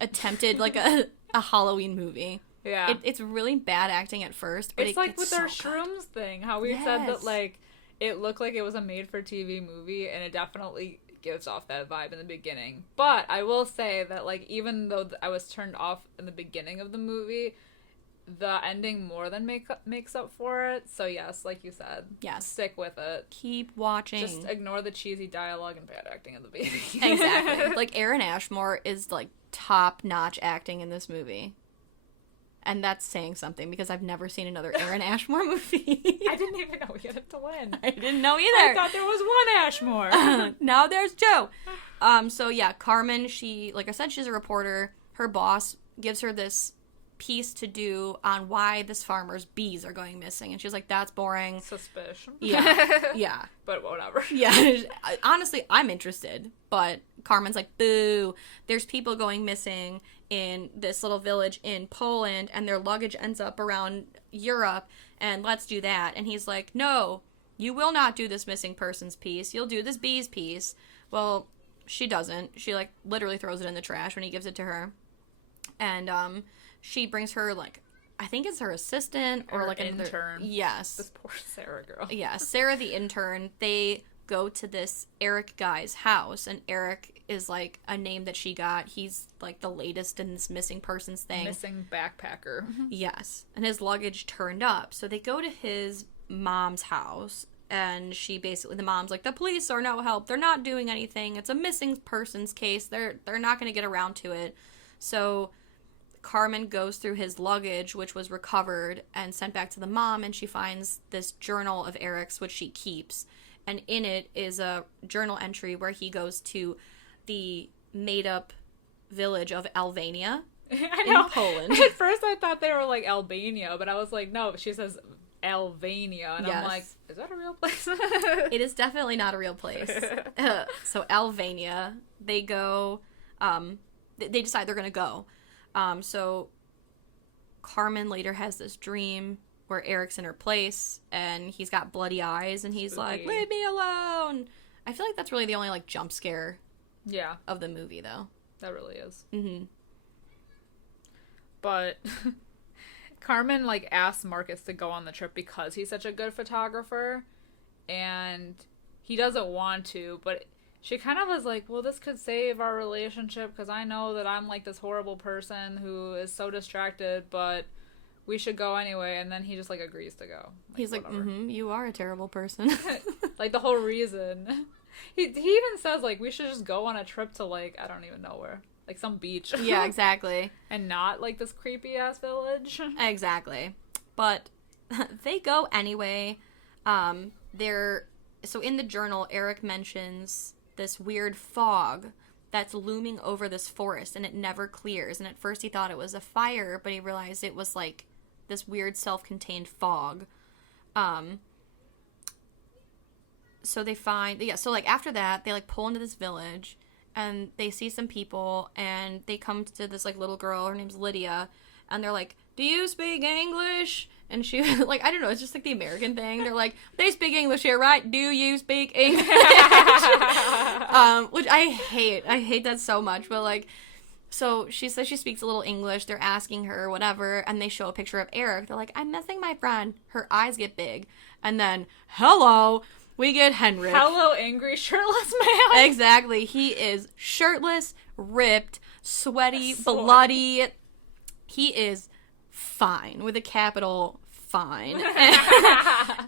attempted like a Halloween movie. Yeah. It's really bad acting at first, but it's like with their so shrooms thing, how we said that, like, it looked like it was a made-for-TV movie, and it definitely gives off that vibe in the beginning. But I will say that, like, even though I was turned off in the beginning of the movie, the ending more than makes up for it. So, yes, like you said. Yes. Stick with it. Keep watching. Just ignore the cheesy dialogue and bad acting at the beginning. Exactly. Like, Aaron Ashmore is, like, top-notch acting in this movie. And that's saying something because I've never seen another Aaron Ashmore movie. I didn't even know he had a twin. I didn't know either. I thought there was one Ashmore. Now there's two. So yeah, Carmen, she, like I said, she's a reporter. Her boss gives her this piece to do on why this farmer's bees are going missing. And she's like, that's boring. Suspicious. Yeah. But whatever. Yeah. Honestly, I'm interested. But Carmen's like, boo. There's people going missing in this little village in Poland, and their luggage ends up around Europe, and let's do that. And he's like, no, you will not do this missing persons piece. You'll do this bees piece. Well, she doesn't. She, like, literally throws it in the trash when he gives it to her. And, she brings her, like, I think it's her assistant or like an intern. Yes. This poor Sarah girl. Yeah, Sarah the intern. They go to this Eric guy's house, and Eric is like a name that she got. He's like the latest in this missing persons thing. Missing backpacker. Yes. And his luggage turned up. So they go to his mom's house, and the mom's like, the police are no help. They're not doing anything. It's a missing persons case. They're not going to get around to it. So Carmen goes through his luggage, which was recovered and sent back to the mom, and she finds this journal of Eric's, which she keeps. And in it is a journal entry where he goes to the made-up village of Albania in Poland. At first I thought they were like Albania, but I was like, no, she says Albania, and Yes. I'm like, is that a real place? It is definitely not a real place. So Albania, they go, they decide they're gonna go. So Carmen later has this dream where Eric's in her place, and he's got bloody eyes, and he's like, leave me alone! I feel like that's really the only, like, jump scare of the movie, though. That really is. Mm-hmm. But Carmen, like, asks Marcus to go on the trip because he's such a good photographer, and he doesn't want to, but she kind of was like, well, this could save our relationship because I know that I'm, like, this horrible person who is so distracted, but we should go anyway. And then he just, like, agrees to go. Like, he's like, you are a terrible person. Like, the whole reason. He even says, like, we should just go on a trip to, like, I don't even know where. Like, some beach. Yeah, exactly. And not, like, this creepy-ass village. Exactly. But they go anyway. So in the journal, Eric mentions this weird fog that's looming over this forest, and it never clears. And at first he thought it was a fire, but he realized it was, like, this weird self-contained fog. So they find, so, like, after that, they, like, pull into this village, and they see some people, and they come to this, like, little girl, her name's Lydia, and they're like, do you speak English? And she, like, I don't know, it's just, like, the American thing. They're like, they speak English here, right? Do you speak English? Which I hate that so much, but, like, so she says she speaks a little English, they're asking her, whatever, and they show a picture of Eric. They're like, I'm missing my friend. Her eyes get big, and then, hello, we get Henrik. Hello, angry shirtless man. Exactly. He is shirtless, ripped, sweaty, bloody. He is fine, with a capital fine.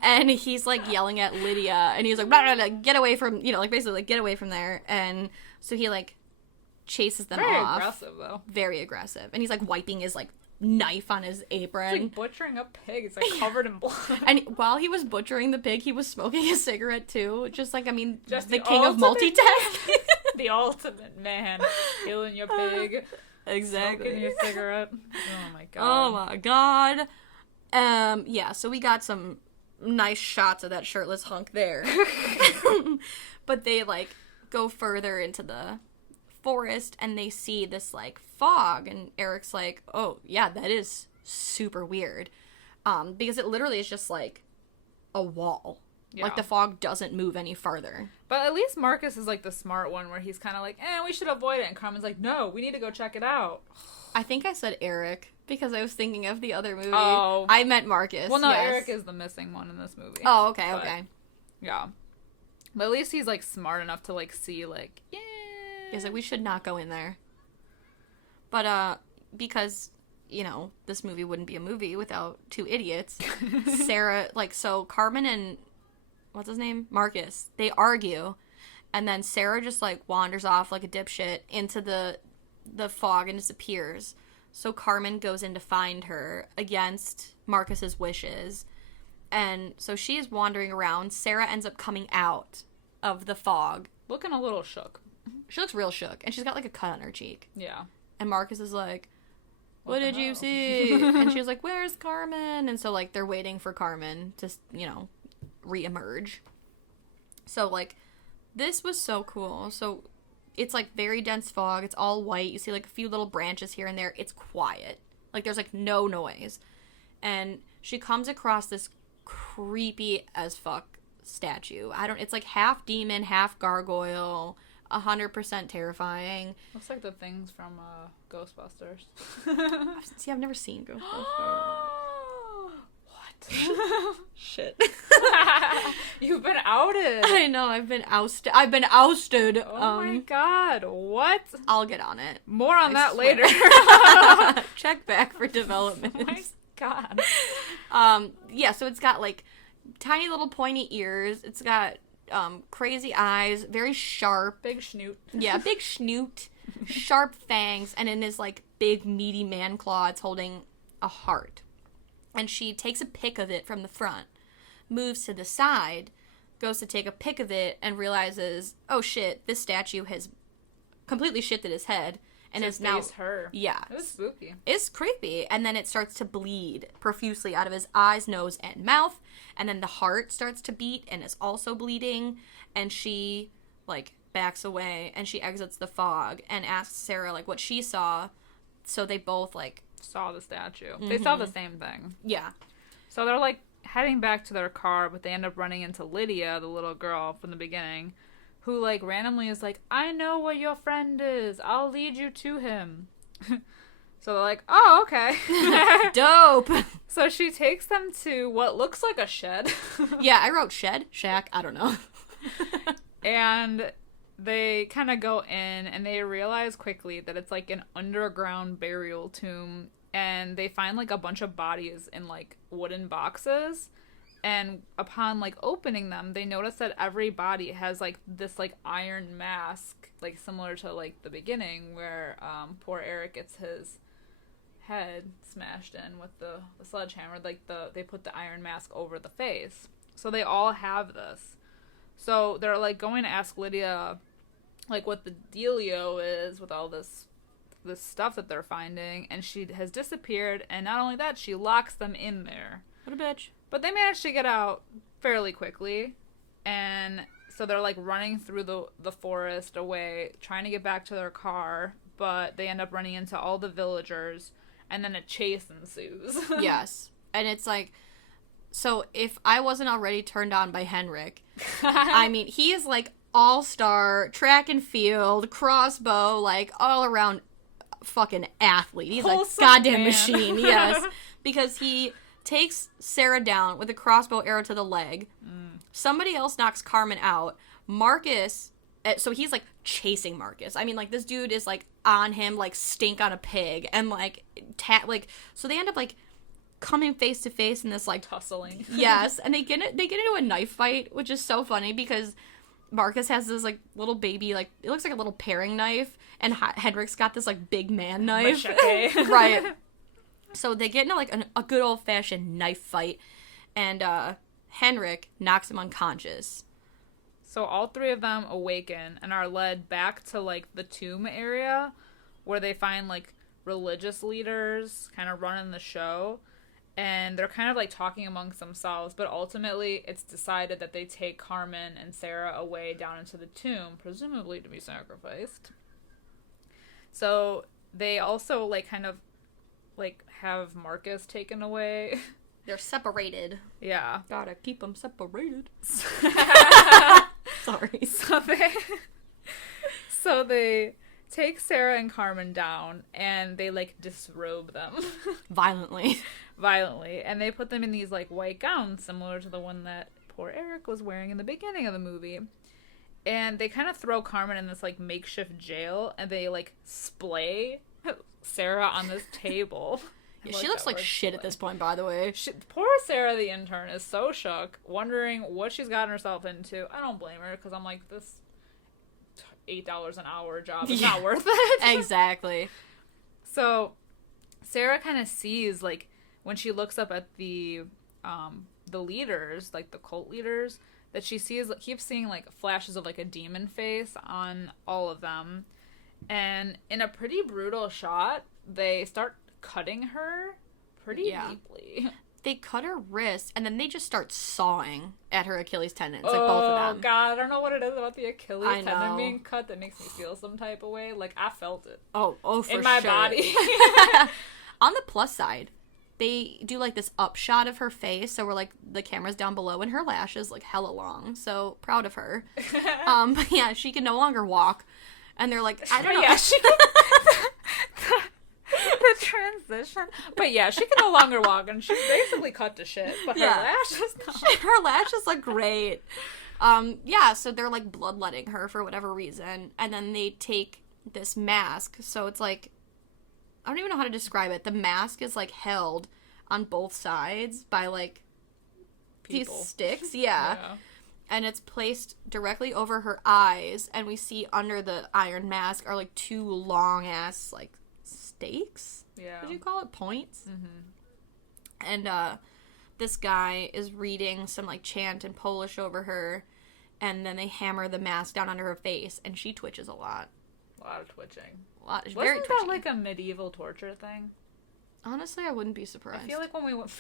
And he's, like, yelling at Lydia, and he's like, blah, blah, blah, get away from, like, basically, like, get away from there. And so he, like, chases them off. Very aggressive, though. Very aggressive. And he's, like, wiping his, like, knife on his apron. He's, like, butchering a pig. It's, like, covered in blood. And while he was butchering the pig, he was smoking a cigarette, too. Just, like, I mean, just the king of multitasking. The ultimate man. Killing your pig. Exactly. Smoking your cigarette. Oh, my God. Oh, my God. Yeah, so we got some nice shots of that shirtless hunk there. But they, like, go further into the forest, and they see this, like, fog, and Eric's like, oh, yeah, that is super weird. Because it literally is just, like, a wall. Yeah. Like, the fog doesn't move any farther. But at least Marcus is, like, the smart one, where he's kind of like, we should avoid it, and Carmen's like, no, we need to go check it out. I think I said Eric, because I was thinking of the other movie. Oh. I meant Marcus. Well, no, yes. Eric is the missing one in this movie. Oh, okay, okay. Yeah. But at least he's, like, smart enough to, like, see, like, yeah. He's like, we should not go in there. But, because, this movie wouldn't be a movie without two idiots. Sarah, like, so Carmen and, what's his name? Marcus, they argue. And then Sarah just, like, wanders off like a dipshit into the fog and disappears. So Carmen goes in to find her against Marcus's wishes. And so she is wandering around. Sarah ends up coming out of the fog. Looking a little shook. She looks real shook. And she's got, like, a cut on her cheek. Yeah. And Marcus is like, what did you see? And she's like, where's Carmen? And so, like, they're waiting for Carmen to, reemerge. So, like, this was so cool. So, it's, like, very dense fog. It's all white. You see, like, a few little branches here and there. It's quiet. Like, there's, like, no noise. And she comes across this creepy as fuck statue. It's, like, half demon, half gargoyle, 100% terrifying. Looks like the things from, Ghostbusters. See, I've never seen Ghostbusters. What? Shit. You've been outed. I know, I've been ousted. Oh my God, what? I'll get on it. More on that swear. later. Check back for developments. Oh my God. Yeah, so it's got, like, tiny little pointy ears. It's got, crazy eyes, very sharp. Big schnoot. Yeah, big schnoot, sharp fangs, and in his, like, big meaty man claw, it's holding a heart. And she takes a pic of it from the front, moves to the side, goes to take a pic of it, and realizes, oh shit, this statue has completely shifted his head, and it's now her. Yeah. It was spooky. It's creepy. And then it starts to bleed profusely out of his eyes, nose, and mouth. And then the heart starts to beat and is also bleeding. And she, like, backs away and she exits the fog and asks Sarah, like, what she saw. So they both, like... saw the statue. Mm-hmm. They saw the same thing. Yeah. So they're, like, heading back to their car, but they end up running into Lydia, the little girl from the beginning, who, like, randomly is like, I know where your friend is. I'll lead you to him. So they're like, oh, okay. Dope. So she takes them to what looks like a shed. Yeah, I wrote shed, shack, I don't know. And they kind of go in, and they realize quickly that it's, like, an underground burial tomb. And they find, like, a bunch of bodies in, like, wooden boxes. And upon, like, opening them, they notice that every body has, like, this, like, iron mask, like, similar to, like, the beginning where poor Eric gets his head smashed in with the sledgehammer. Like, they put the iron mask over the face. So they all have this. So they're, like, going to ask Lydia, like, what the dealio is with all this stuff that they're finding. And she has disappeared. And not only that, she locks them in there. What a bitch. But they managed to get out fairly quickly, and so they're, like, running through the forest away, trying to get back to their car, but they end up running into all the villagers, and then a chase ensues. Yes. And it's like, so if I wasn't already turned on by Henrik, I mean, he is, like, all-star, track and field, crossbow, like, all-around fucking athlete. He's Wholesome a goddamn man. machine, yes. Because he... takes Sarah down with a crossbow arrow to the leg. Somebody else knocks Carmen out. Marcus, so he's, like, chasing Marcus. I mean, like, this dude is, like, on him, like, stink on a pig. And, like, so they end up, like, coming face to face in this, like... tussling. Yes, and they get into a knife fight, which is so funny because Marcus has this, like, little baby, like, it looks like a little paring knife. And Henrik's got this, like, big man knife. Machete. Right. So they get into, like, a good old-fashioned knife fight, and Henrik knocks him unconscious. So all three of them awaken and are led back to, like, the tomb area where they find, like, religious leaders kind of running the show, and they're kind of, like, talking amongst themselves, but ultimately it's decided that they take Carmen and Sarah away down into the tomb, presumably to be sacrificed. So they also, like, kind of, like, have Marcus taken away. They're separated. Yeah. Gotta keep them separated. Sorry. So they take Sarah and Carmen down, and they, like, disrobe them. Violently. And they put them in these, like, white gowns, similar to the one that poor Eric was wearing in the beginning of the movie. And they kind of throw Carmen in this, like, makeshift jail, and they, like, splay Sarah on this table. Yeah, she looks like shit at this point, by the way. Poor Sarah, the intern, is so shook, wondering what she's gotten herself into. I don't blame her, because I'm like, this $8 an hour job is not worth it. Exactly. So Sarah kind of sees, like, when she looks up at the leaders, like the cult leaders, that she keeps seeing, like, flashes of, like, a demon face on all of them. And in a pretty brutal shot, they start cutting her pretty deeply. They cut her wrist, and then they just start sawing at her Achilles tendons, like both of them. Oh, God, I don't know what it is about the Achilles tendon being cut that makes me feel some type of way. Like, I felt it. Oh, for sure. In my body. On the plus side, they do, like, this upshot of her face, so we're, like, the camera's down below, and her lashes, like, hella long, so proud of her. But yeah, she can no longer walk, and they're like, I don't know. Yeah, the transition. But yeah, she can no longer walk, and she's basically cut to shit, but her lashes don't. Her lashes look great. So they're, like, bloodletting her for whatever reason, and then they take this mask, so it's, like, I don't even know how to describe it. The mask is, like, held on both sides by, like, people. These sticks. Yeah. And it's placed directly over her eyes, and we see under the iron mask are, like, two long-ass, like, stakes? Yeah. Would you call it points? Mm-hmm. And, this guy is reading some, like, chant in Polish over her, and then they hammer the mask down under her face, and she twitches a lot. A lot of twitching. very Wasn't twitchy. that like a medieval torture thing? Honestly, I wouldn't be surprised. I feel like when we went...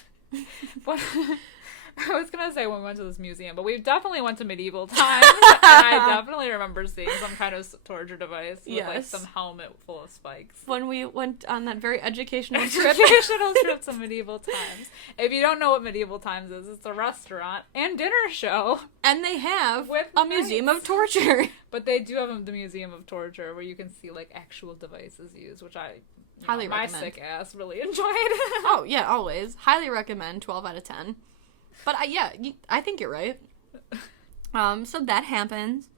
I was gonna say when we went to this museum, but we definitely went to medieval times, and I definitely remember seeing some kind of torture device with like some helmet full of spikes. When we went on that very educational trip To medieval times. If you don't know what medieval times is, it's a restaurant and dinner show, and they have with a museum of torture. But they do have the museum of torture where you can see like actual devices used, which I highly recommend. My sick ass really enjoyed. Oh yeah, always highly recommend. 12 out of 10. But I think you're right. So that happens,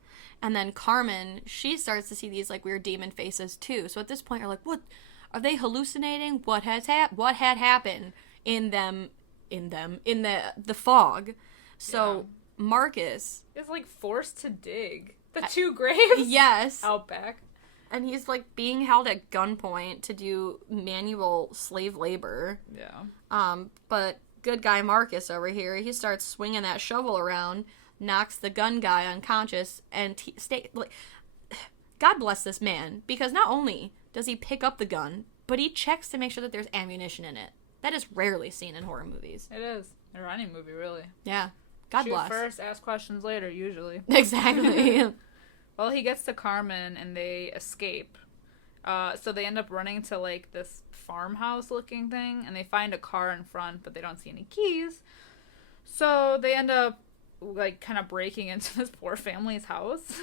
and then Carmen, she starts to see these like weird demon faces too. So at this point, you're like, what? Are they hallucinating? What had happened in the fog? So Marcus is like forced to dig the 2 graves. Yes. Out back. And he's like being held at gunpoint to do manual slave labor. Yeah. But good guy Marcus over here, he starts swinging that shovel around, knocks the gun guy unconscious, and God bless this man, because not only does he pick up the gun, but he checks to make sure that there's ammunition in it. That is rarely seen in horror movies. It is. Or any movie, really. Yeah. God Shoot bless. first, ask questions later, usually. Exactly. Well, he gets to Carmen, and they escape. So they end up running to, like, this farmhouse-looking thing, and they find a car in front, but they don't see any keys. So they end up, like, kind of breaking into this poor family's house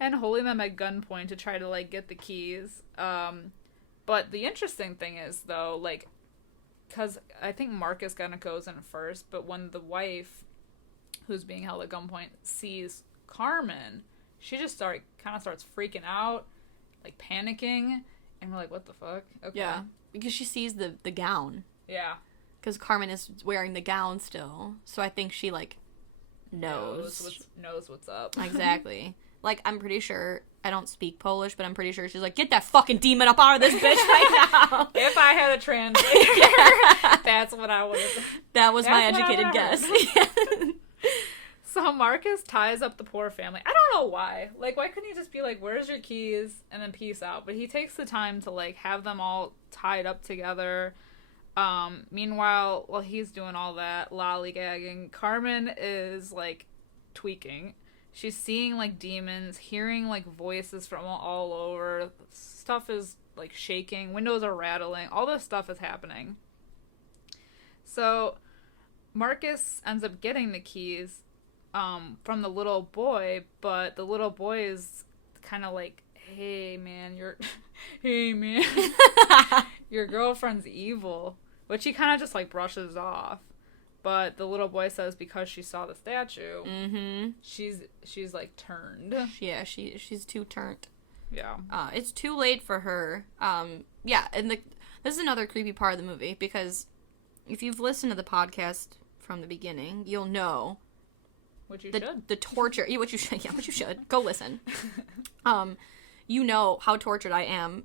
and holding them at gunpoint to try to, like, get the keys. But the interesting thing is, though, like, because I think Marcus kind of goes in first, but when the wife, who's being held at gunpoint, sees Carmen, she just starts freaking out, like panicking, and we're like, what the fuck? Okay. Yeah, because she sees the gown. Yeah. Because Carmen is wearing the gown still, so I think she, like, knows what's up. Exactly. Like, I'm pretty sure, I don't speak Polish, but I'm pretty sure she's like, get that fucking demon up out of this bitch right now. If I had a translator, that's what I would have. That was my educated guess. So Marcus ties up the poor family. I don't know why. Like, why couldn't he just be like, where's your keys? And then peace out. But he takes the time to, like, have them all tied up together. Meanwhile, while he's doing all that lollygagging, Carmen is, like, tweaking. She's seeing, like, demons, hearing, like, voices from all over. Stuff is, like, shaking. Windows are rattling. All this stuff is happening. So Marcus ends up getting the keys from the little boy, but the little boy is kind of like, hey man, your girlfriend's evil, which he kind of just like brushes off. But the little boy says because she saw the statue, she's like turned. Yeah, she's too turned. Yeah. It's too late for her. Yeah, and this is another creepy part of the movie, because if you've listened to the podcast from the beginning, you'll know Which you should. The torture. Yeah, what you should. Go listen. You know how tortured I am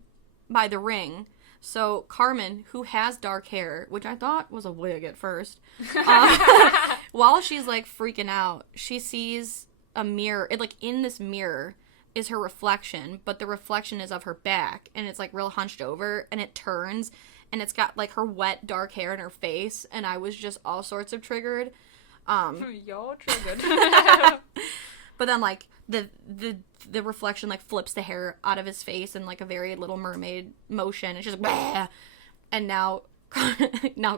by the ring. So Carmen, who has dark hair, which I thought was a wig at first, while she's like freaking out, she sees a mirror. In this mirror is her reflection, but the reflection is of her back, and it's like real hunched over, and it turns, and it's got like her wet dark hair in her face, and I was just all sorts of triggered. Y'all triggered. But then like the reflection like flips the hair out of his face in like a very Little Mermaid motion, and she's like, bah! And now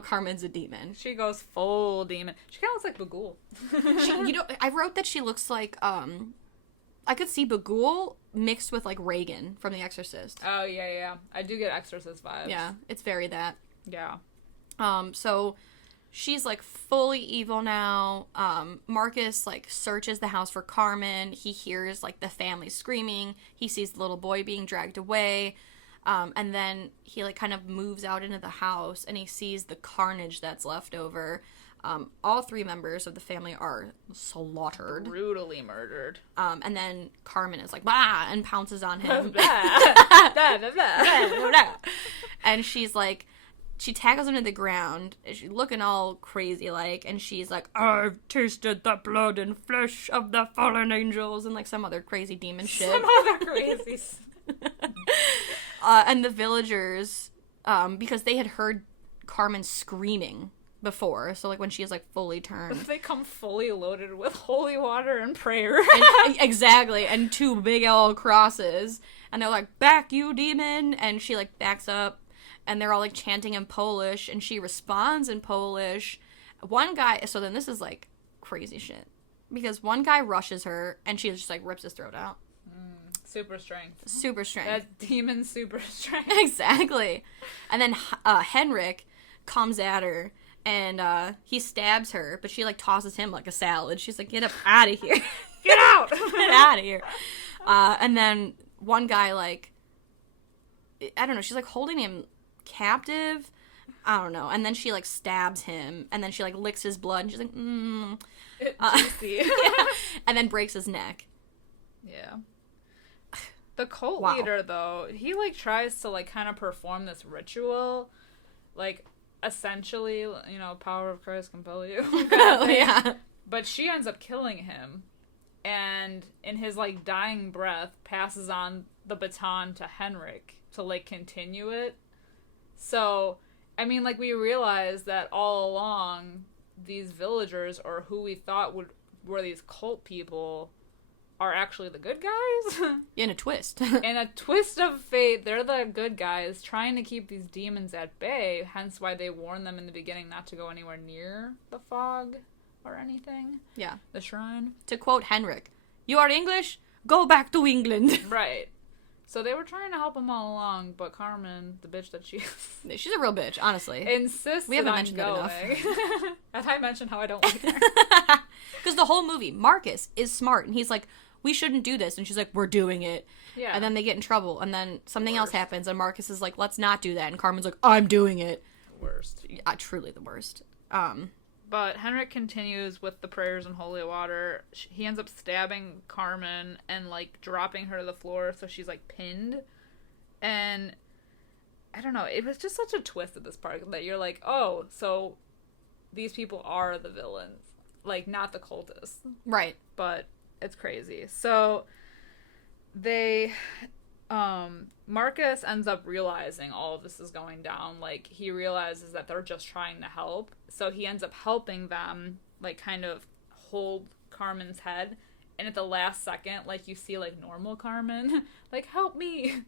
Carmen's a demon. She goes full demon. She kind of looks like Bagul. I wrote that she looks like I could see Bagul mixed with like Reagan from The Exorcist. Oh yeah. I do get Exorcist vibes. Yeah, it's very that. Yeah. So she's like fully evil now. Marcus like searches the house for Carmen. He hears like the family screaming. He sees the little boy being dragged away. And then he like kind of moves out into the house, and he sees the carnage that's left over. All 3 members of the family are slaughtered. Brutally murdered. And then Carmen is like, bah, and pounces on him. And she's like, she tackles him to the ground, and she's looking all crazy like, and she's like, I've tasted the blood and flesh of the fallen angels, and like some other crazy demon shit. Some other crazy And the villagers, because they had heard Carmen screaming before, so like when she is like fully turned, they come fully loaded with holy water and prayer. Exactly, and 2 big old crosses, and they're like, "Back, you demon!" And she like backs up, and they're all like chanting in Polish, and she responds in Polish. One guy, so then this is like crazy shit, because one guy rushes her, and she just like rips his throat out. Super strength. Super strength. That demon super strength. Exactly. And then Henrik comes at her, and he stabs her, but she like tosses him like a salad. She's like, "Get up out of here." Get out! Get out of here. And then one guy, like, I don't know, she's like holding him captive. I don't know. And then she like stabs him, and then she like licks his blood, and she's like, Juicy. Yeah. And then breaks his neck. Yeah. The cult leader, though, he like tries to like kind of perform this ritual, like essentially, you know, power of Christ compel you. Yeah. But she ends up killing him, and in his like dying breath passes on the baton to Henrik to like continue it. So, I mean, like, we realized that all along these villagers, or who we thought were these cult people, are actually the good guys. In a twist. In a twist of fate, they're the good guys trying to keep these demons at bay, hence why they warned them in the beginning not to go anywhere near the fog or anything. Yeah. The shrine. To quote Henrik, "You are English? Go back to England." Right. So they were trying to help him all along, but Carmen, the bitch that she is... She's a real bitch, honestly. Insisted we haven't on mentioned going. that enough. Have I mentioned how I don't like her? Because the whole movie, Marcus is smart, and he's like, "We shouldn't do this," and she's like, "We're doing it." Yeah. And then they get in trouble, and then something else happens, and Marcus is like, "Let's not do that," and Carmen's like, "I'm doing it." Worst. Truly the worst. But Henrik continues with the prayers and holy water. He ends up stabbing Carmen and, like, dropping her to the floor, so she's, like, pinned. And, I don't know, it was just such a twist at this part that you're like, oh, so these people are the villains. Like, not the cultists. Right. But it's crazy. So, Marcus ends up realizing all of this is going down. Like, he realizes that they're just trying to help. So he ends up helping them, like, kind of hold Carmen's head. And at the last second, like, you see, like, normal Carmen, like, "Help me."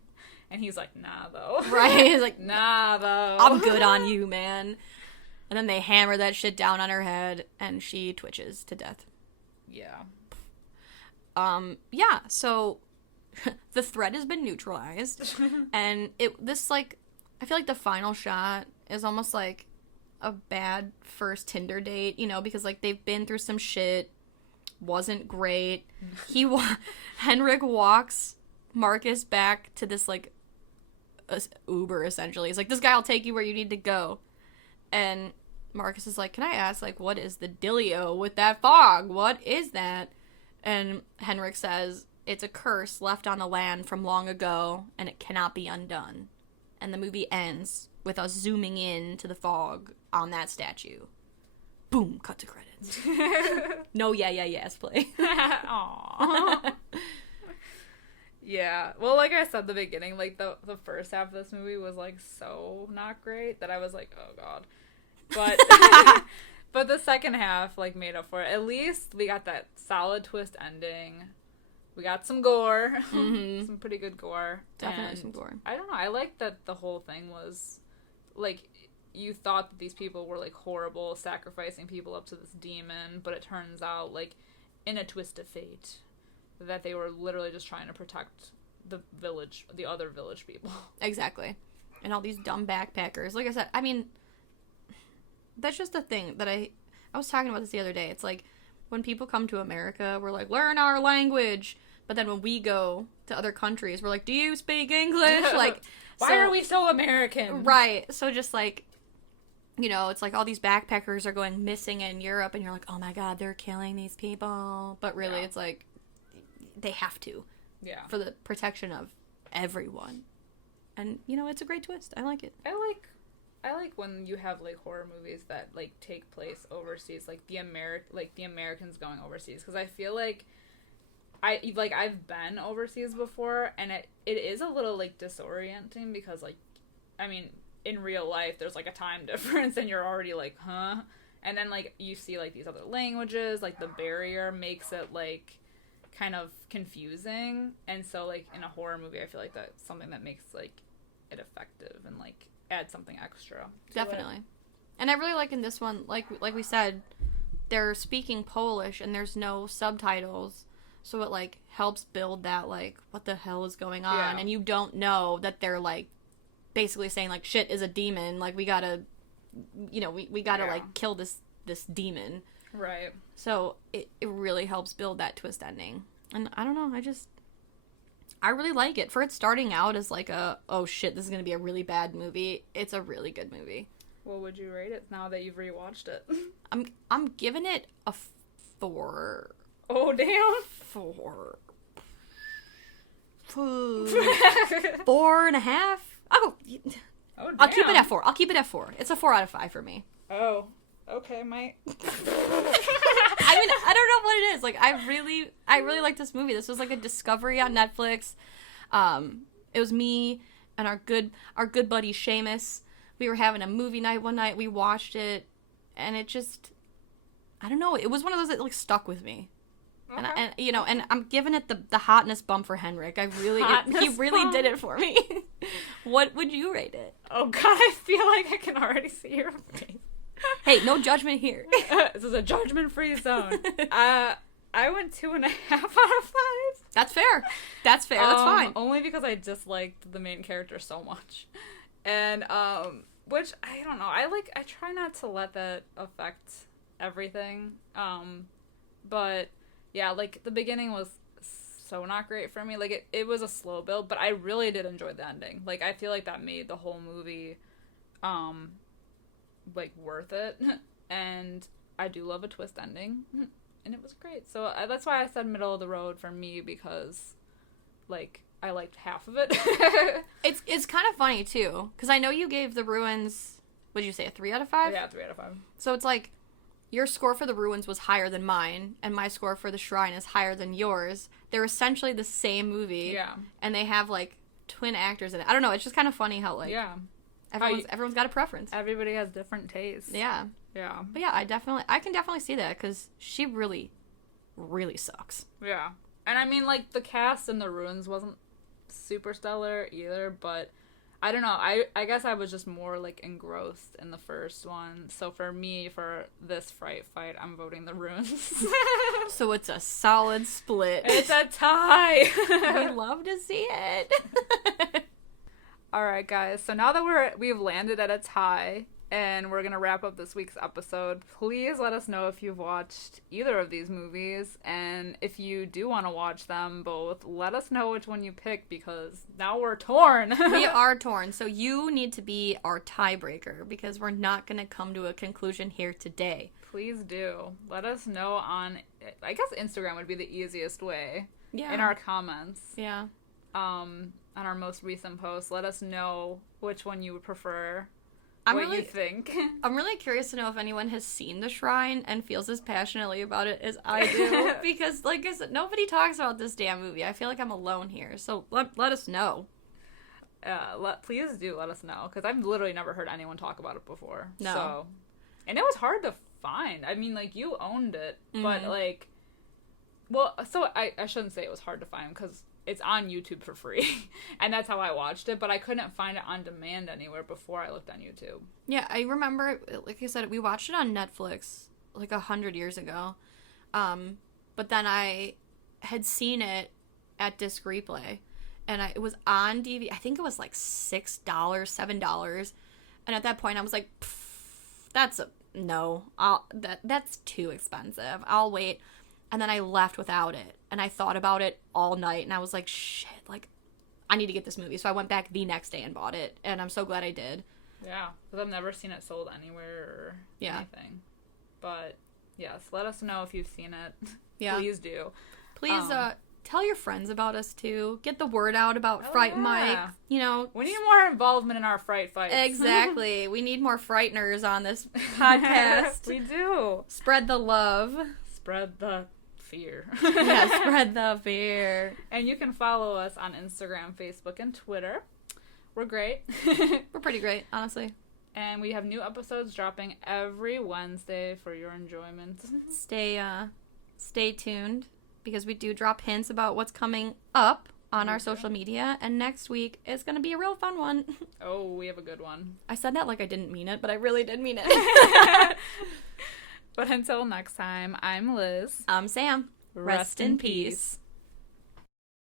And he's like, "Nah, though." Right? He's like, "Nah, though. I'm good on you, man." And then they hammer that shit down on her head, and she twitches to death. Yeah. Yeah, so... the threat has been neutralized, and I feel like the final shot is almost like a bad first Tinder date, you know, because like they've been through some shit, wasn't great. Henrik walks Marcus back to this like Uber essentially. He's like, "This guy will take you where you need to go," and Marcus is like, "Can I ask, like, what is the dealio with that fog? What is that?" And Henrik says, "It's a curse left on the land from long ago, and it cannot be undone." And the movie ends with us zooming in to the fog on that statue. Boom, cut to credits. No yes play. Aww. Yeah. Well, like I said at the beginning, like, the first half of this movie was, like, so not great that I was like, oh, God. But... but the second half, like, made up for it. At least we got that solid twist ending. We got some gore. Mm-hmm. Some pretty good gore. Definitely and some gore. I don't know. I like that the whole thing was, like, you thought that these people were, like, horrible, sacrificing people up to this demon, but it turns out, like, in a twist of fate, that they were literally just trying to protect the other village people. Exactly. And all these dumb backpackers. Like I said, I mean, that's just the thing that I was talking about this the other day. It's like, when people come to America, we're like, learn our language. But then when we go to other countries, we're like, do you speak English? Like, why are we so American? Right. So just like, you know, it's like all these backpackers are going missing in Europe, and you're like, oh my God, they're killing these people. But really, it's like, they have to. Yeah. For the protection of everyone. And, you know, it's a great twist. I like it. I like when you have, like, horror movies that, like, take place overseas, like the Americans going overseas, because I feel like I've been overseas before, and it is a little, like, disorienting because, like, I mean, in real life, there's, like, a time difference, and you're already like, huh? And then, like, you see, like, these other languages, like, the barrier makes it, like, kind of confusing. And so, like, in a horror movie, I feel like that's something that makes, like, it effective and, like, add something extra. Definitely. And I really like in this one, like we said, they're speaking Polish and there's no subtitles. So it, like, helps build that, like, what the hell is going on? Yeah. And you don't know that they're, like, basically saying, like, shit is a demon. Like, we gotta, you know, we gotta, like, kill this demon. Right. So it really helps build that twist ending. And I don't know, I really like it. For it starting out as, like, oh shit, this is gonna be a really bad movie, it's a really good movie. What would you rate it now that you've rewatched it? I'm giving it a 4. Oh, damn. 4. 4.5. Oh, damn. I'll keep it at 4. It's a 4 out of 5 for me. Oh, okay, Mike. I mean, I don't know what it is. Like, I really like this movie. This was like a discovery on Netflix. It was me and our good buddy Seamus. We were having a movie night one night. We watched it, and it just, I don't know. It was one of those that, like, stuck with me. Okay. And you know, and I'm giving it the hotness bump for Henrik. He really did it for me. What would you rate it? Oh God, I feel like I can already see your face. Hey, no judgment here. This is a judgment-free zone. I went 2.5 out of 5. That's fair. That's fine. Only because I disliked the main character so much, and which I don't know. I try not to let that affect everything. But yeah, like, the beginning was so not great for me. Like, it was a slow build, but I really did enjoy the ending. Like, I feel like that made the whole movie, like, worth it. And I do love a twist ending, and it was great. So that's why I said middle of the road for me, because, like, I liked half of it. It's kind of funny, too, because I know you gave The Ruins, what did you say, a 3 out of 5? Yeah, 3 out of 5. So it's like, your score for The Ruins was higher than mine, and my score for The Shrine is higher than yours. They're essentially the same movie. Yeah. And they have, like, twin actors in it. I don't know, it's just kind of funny how, like, yeah, everyone's got a preference. Everybody has different tastes. Yeah. Yeah. But yeah, I can definitely see that, because she really, really sucks. Yeah. And I mean, like, the cast in The Ruins wasn't super stellar either, but I don't know. I guess I was just more, like, engrossed in the first one. So for me, for this Fright Fight, I'm voting The Ruins. So it's a solid split. It's a tie. We love to see it. All right, guys. So now that we've landed at a tie, and we're gonna wrap up this week's episode, please let us know if you've watched either of these movies, and if you do want to watch them both, let us know which one you pick, because now we're torn. We are torn, so you need to be our tiebreaker, because we're not gonna come to a conclusion here today. Please do. Let us know on, I guess Instagram would be the easiest way. Yeah. In our comments. Yeah. On our most recent post, let us know which one you would prefer. You think. I'm really curious to know if anyone has seen The Shrine and feels as passionately about it as I do. Because, like I said, nobody talks about this damn movie. I feel like I'm alone here. So let us know. Please do let us know. Because I've literally never heard anyone talk about it before. No. So, and it was hard to find. I mean, like, you owned it. Mm-hmm. But, like... Well, so I shouldn't say it was hard to find, because it's on YouTube for free. And that's how I watched it, but I couldn't find it on demand anywhere before I looked on YouTube. Yeah, I remember, like I said, we watched it on Netflix, like, 100 years ago. But then I had seen it at Disc Replay. And it was on DVD. I think it was, like, $6, $7. And at that point, I was like, that's too expensive. I'll wait. And then I left without it. And I thought about it all night. And I was like, shit, like, I need to get this movie. So I went back the next day and bought it. And I'm so glad I did. Yeah, because I've never seen it sold anywhere or anything. But, yes, let us know if you've seen it. Yeah. Please do. Please tell your friends about us, too. Get the word out about Fright Mic. You know. We need more involvement in our Fright Fights. Exactly. We need more frighteners on this podcast. We do. Spread the love. Spread the fear. Yeah, spread the fear. And you can follow us on Instagram, Facebook, and Twitter. We're great. We're pretty great, honestly. And we have new episodes dropping every Wednesday for your enjoyment. Stay tuned, because we do drop hints about what's coming up on our social media, and next week is going to be a real fun one. Oh, we have a good one. I said that like I didn't mean it, but I really did mean it. But until next time, I'm Liz. I'm Sam. Rest in peace.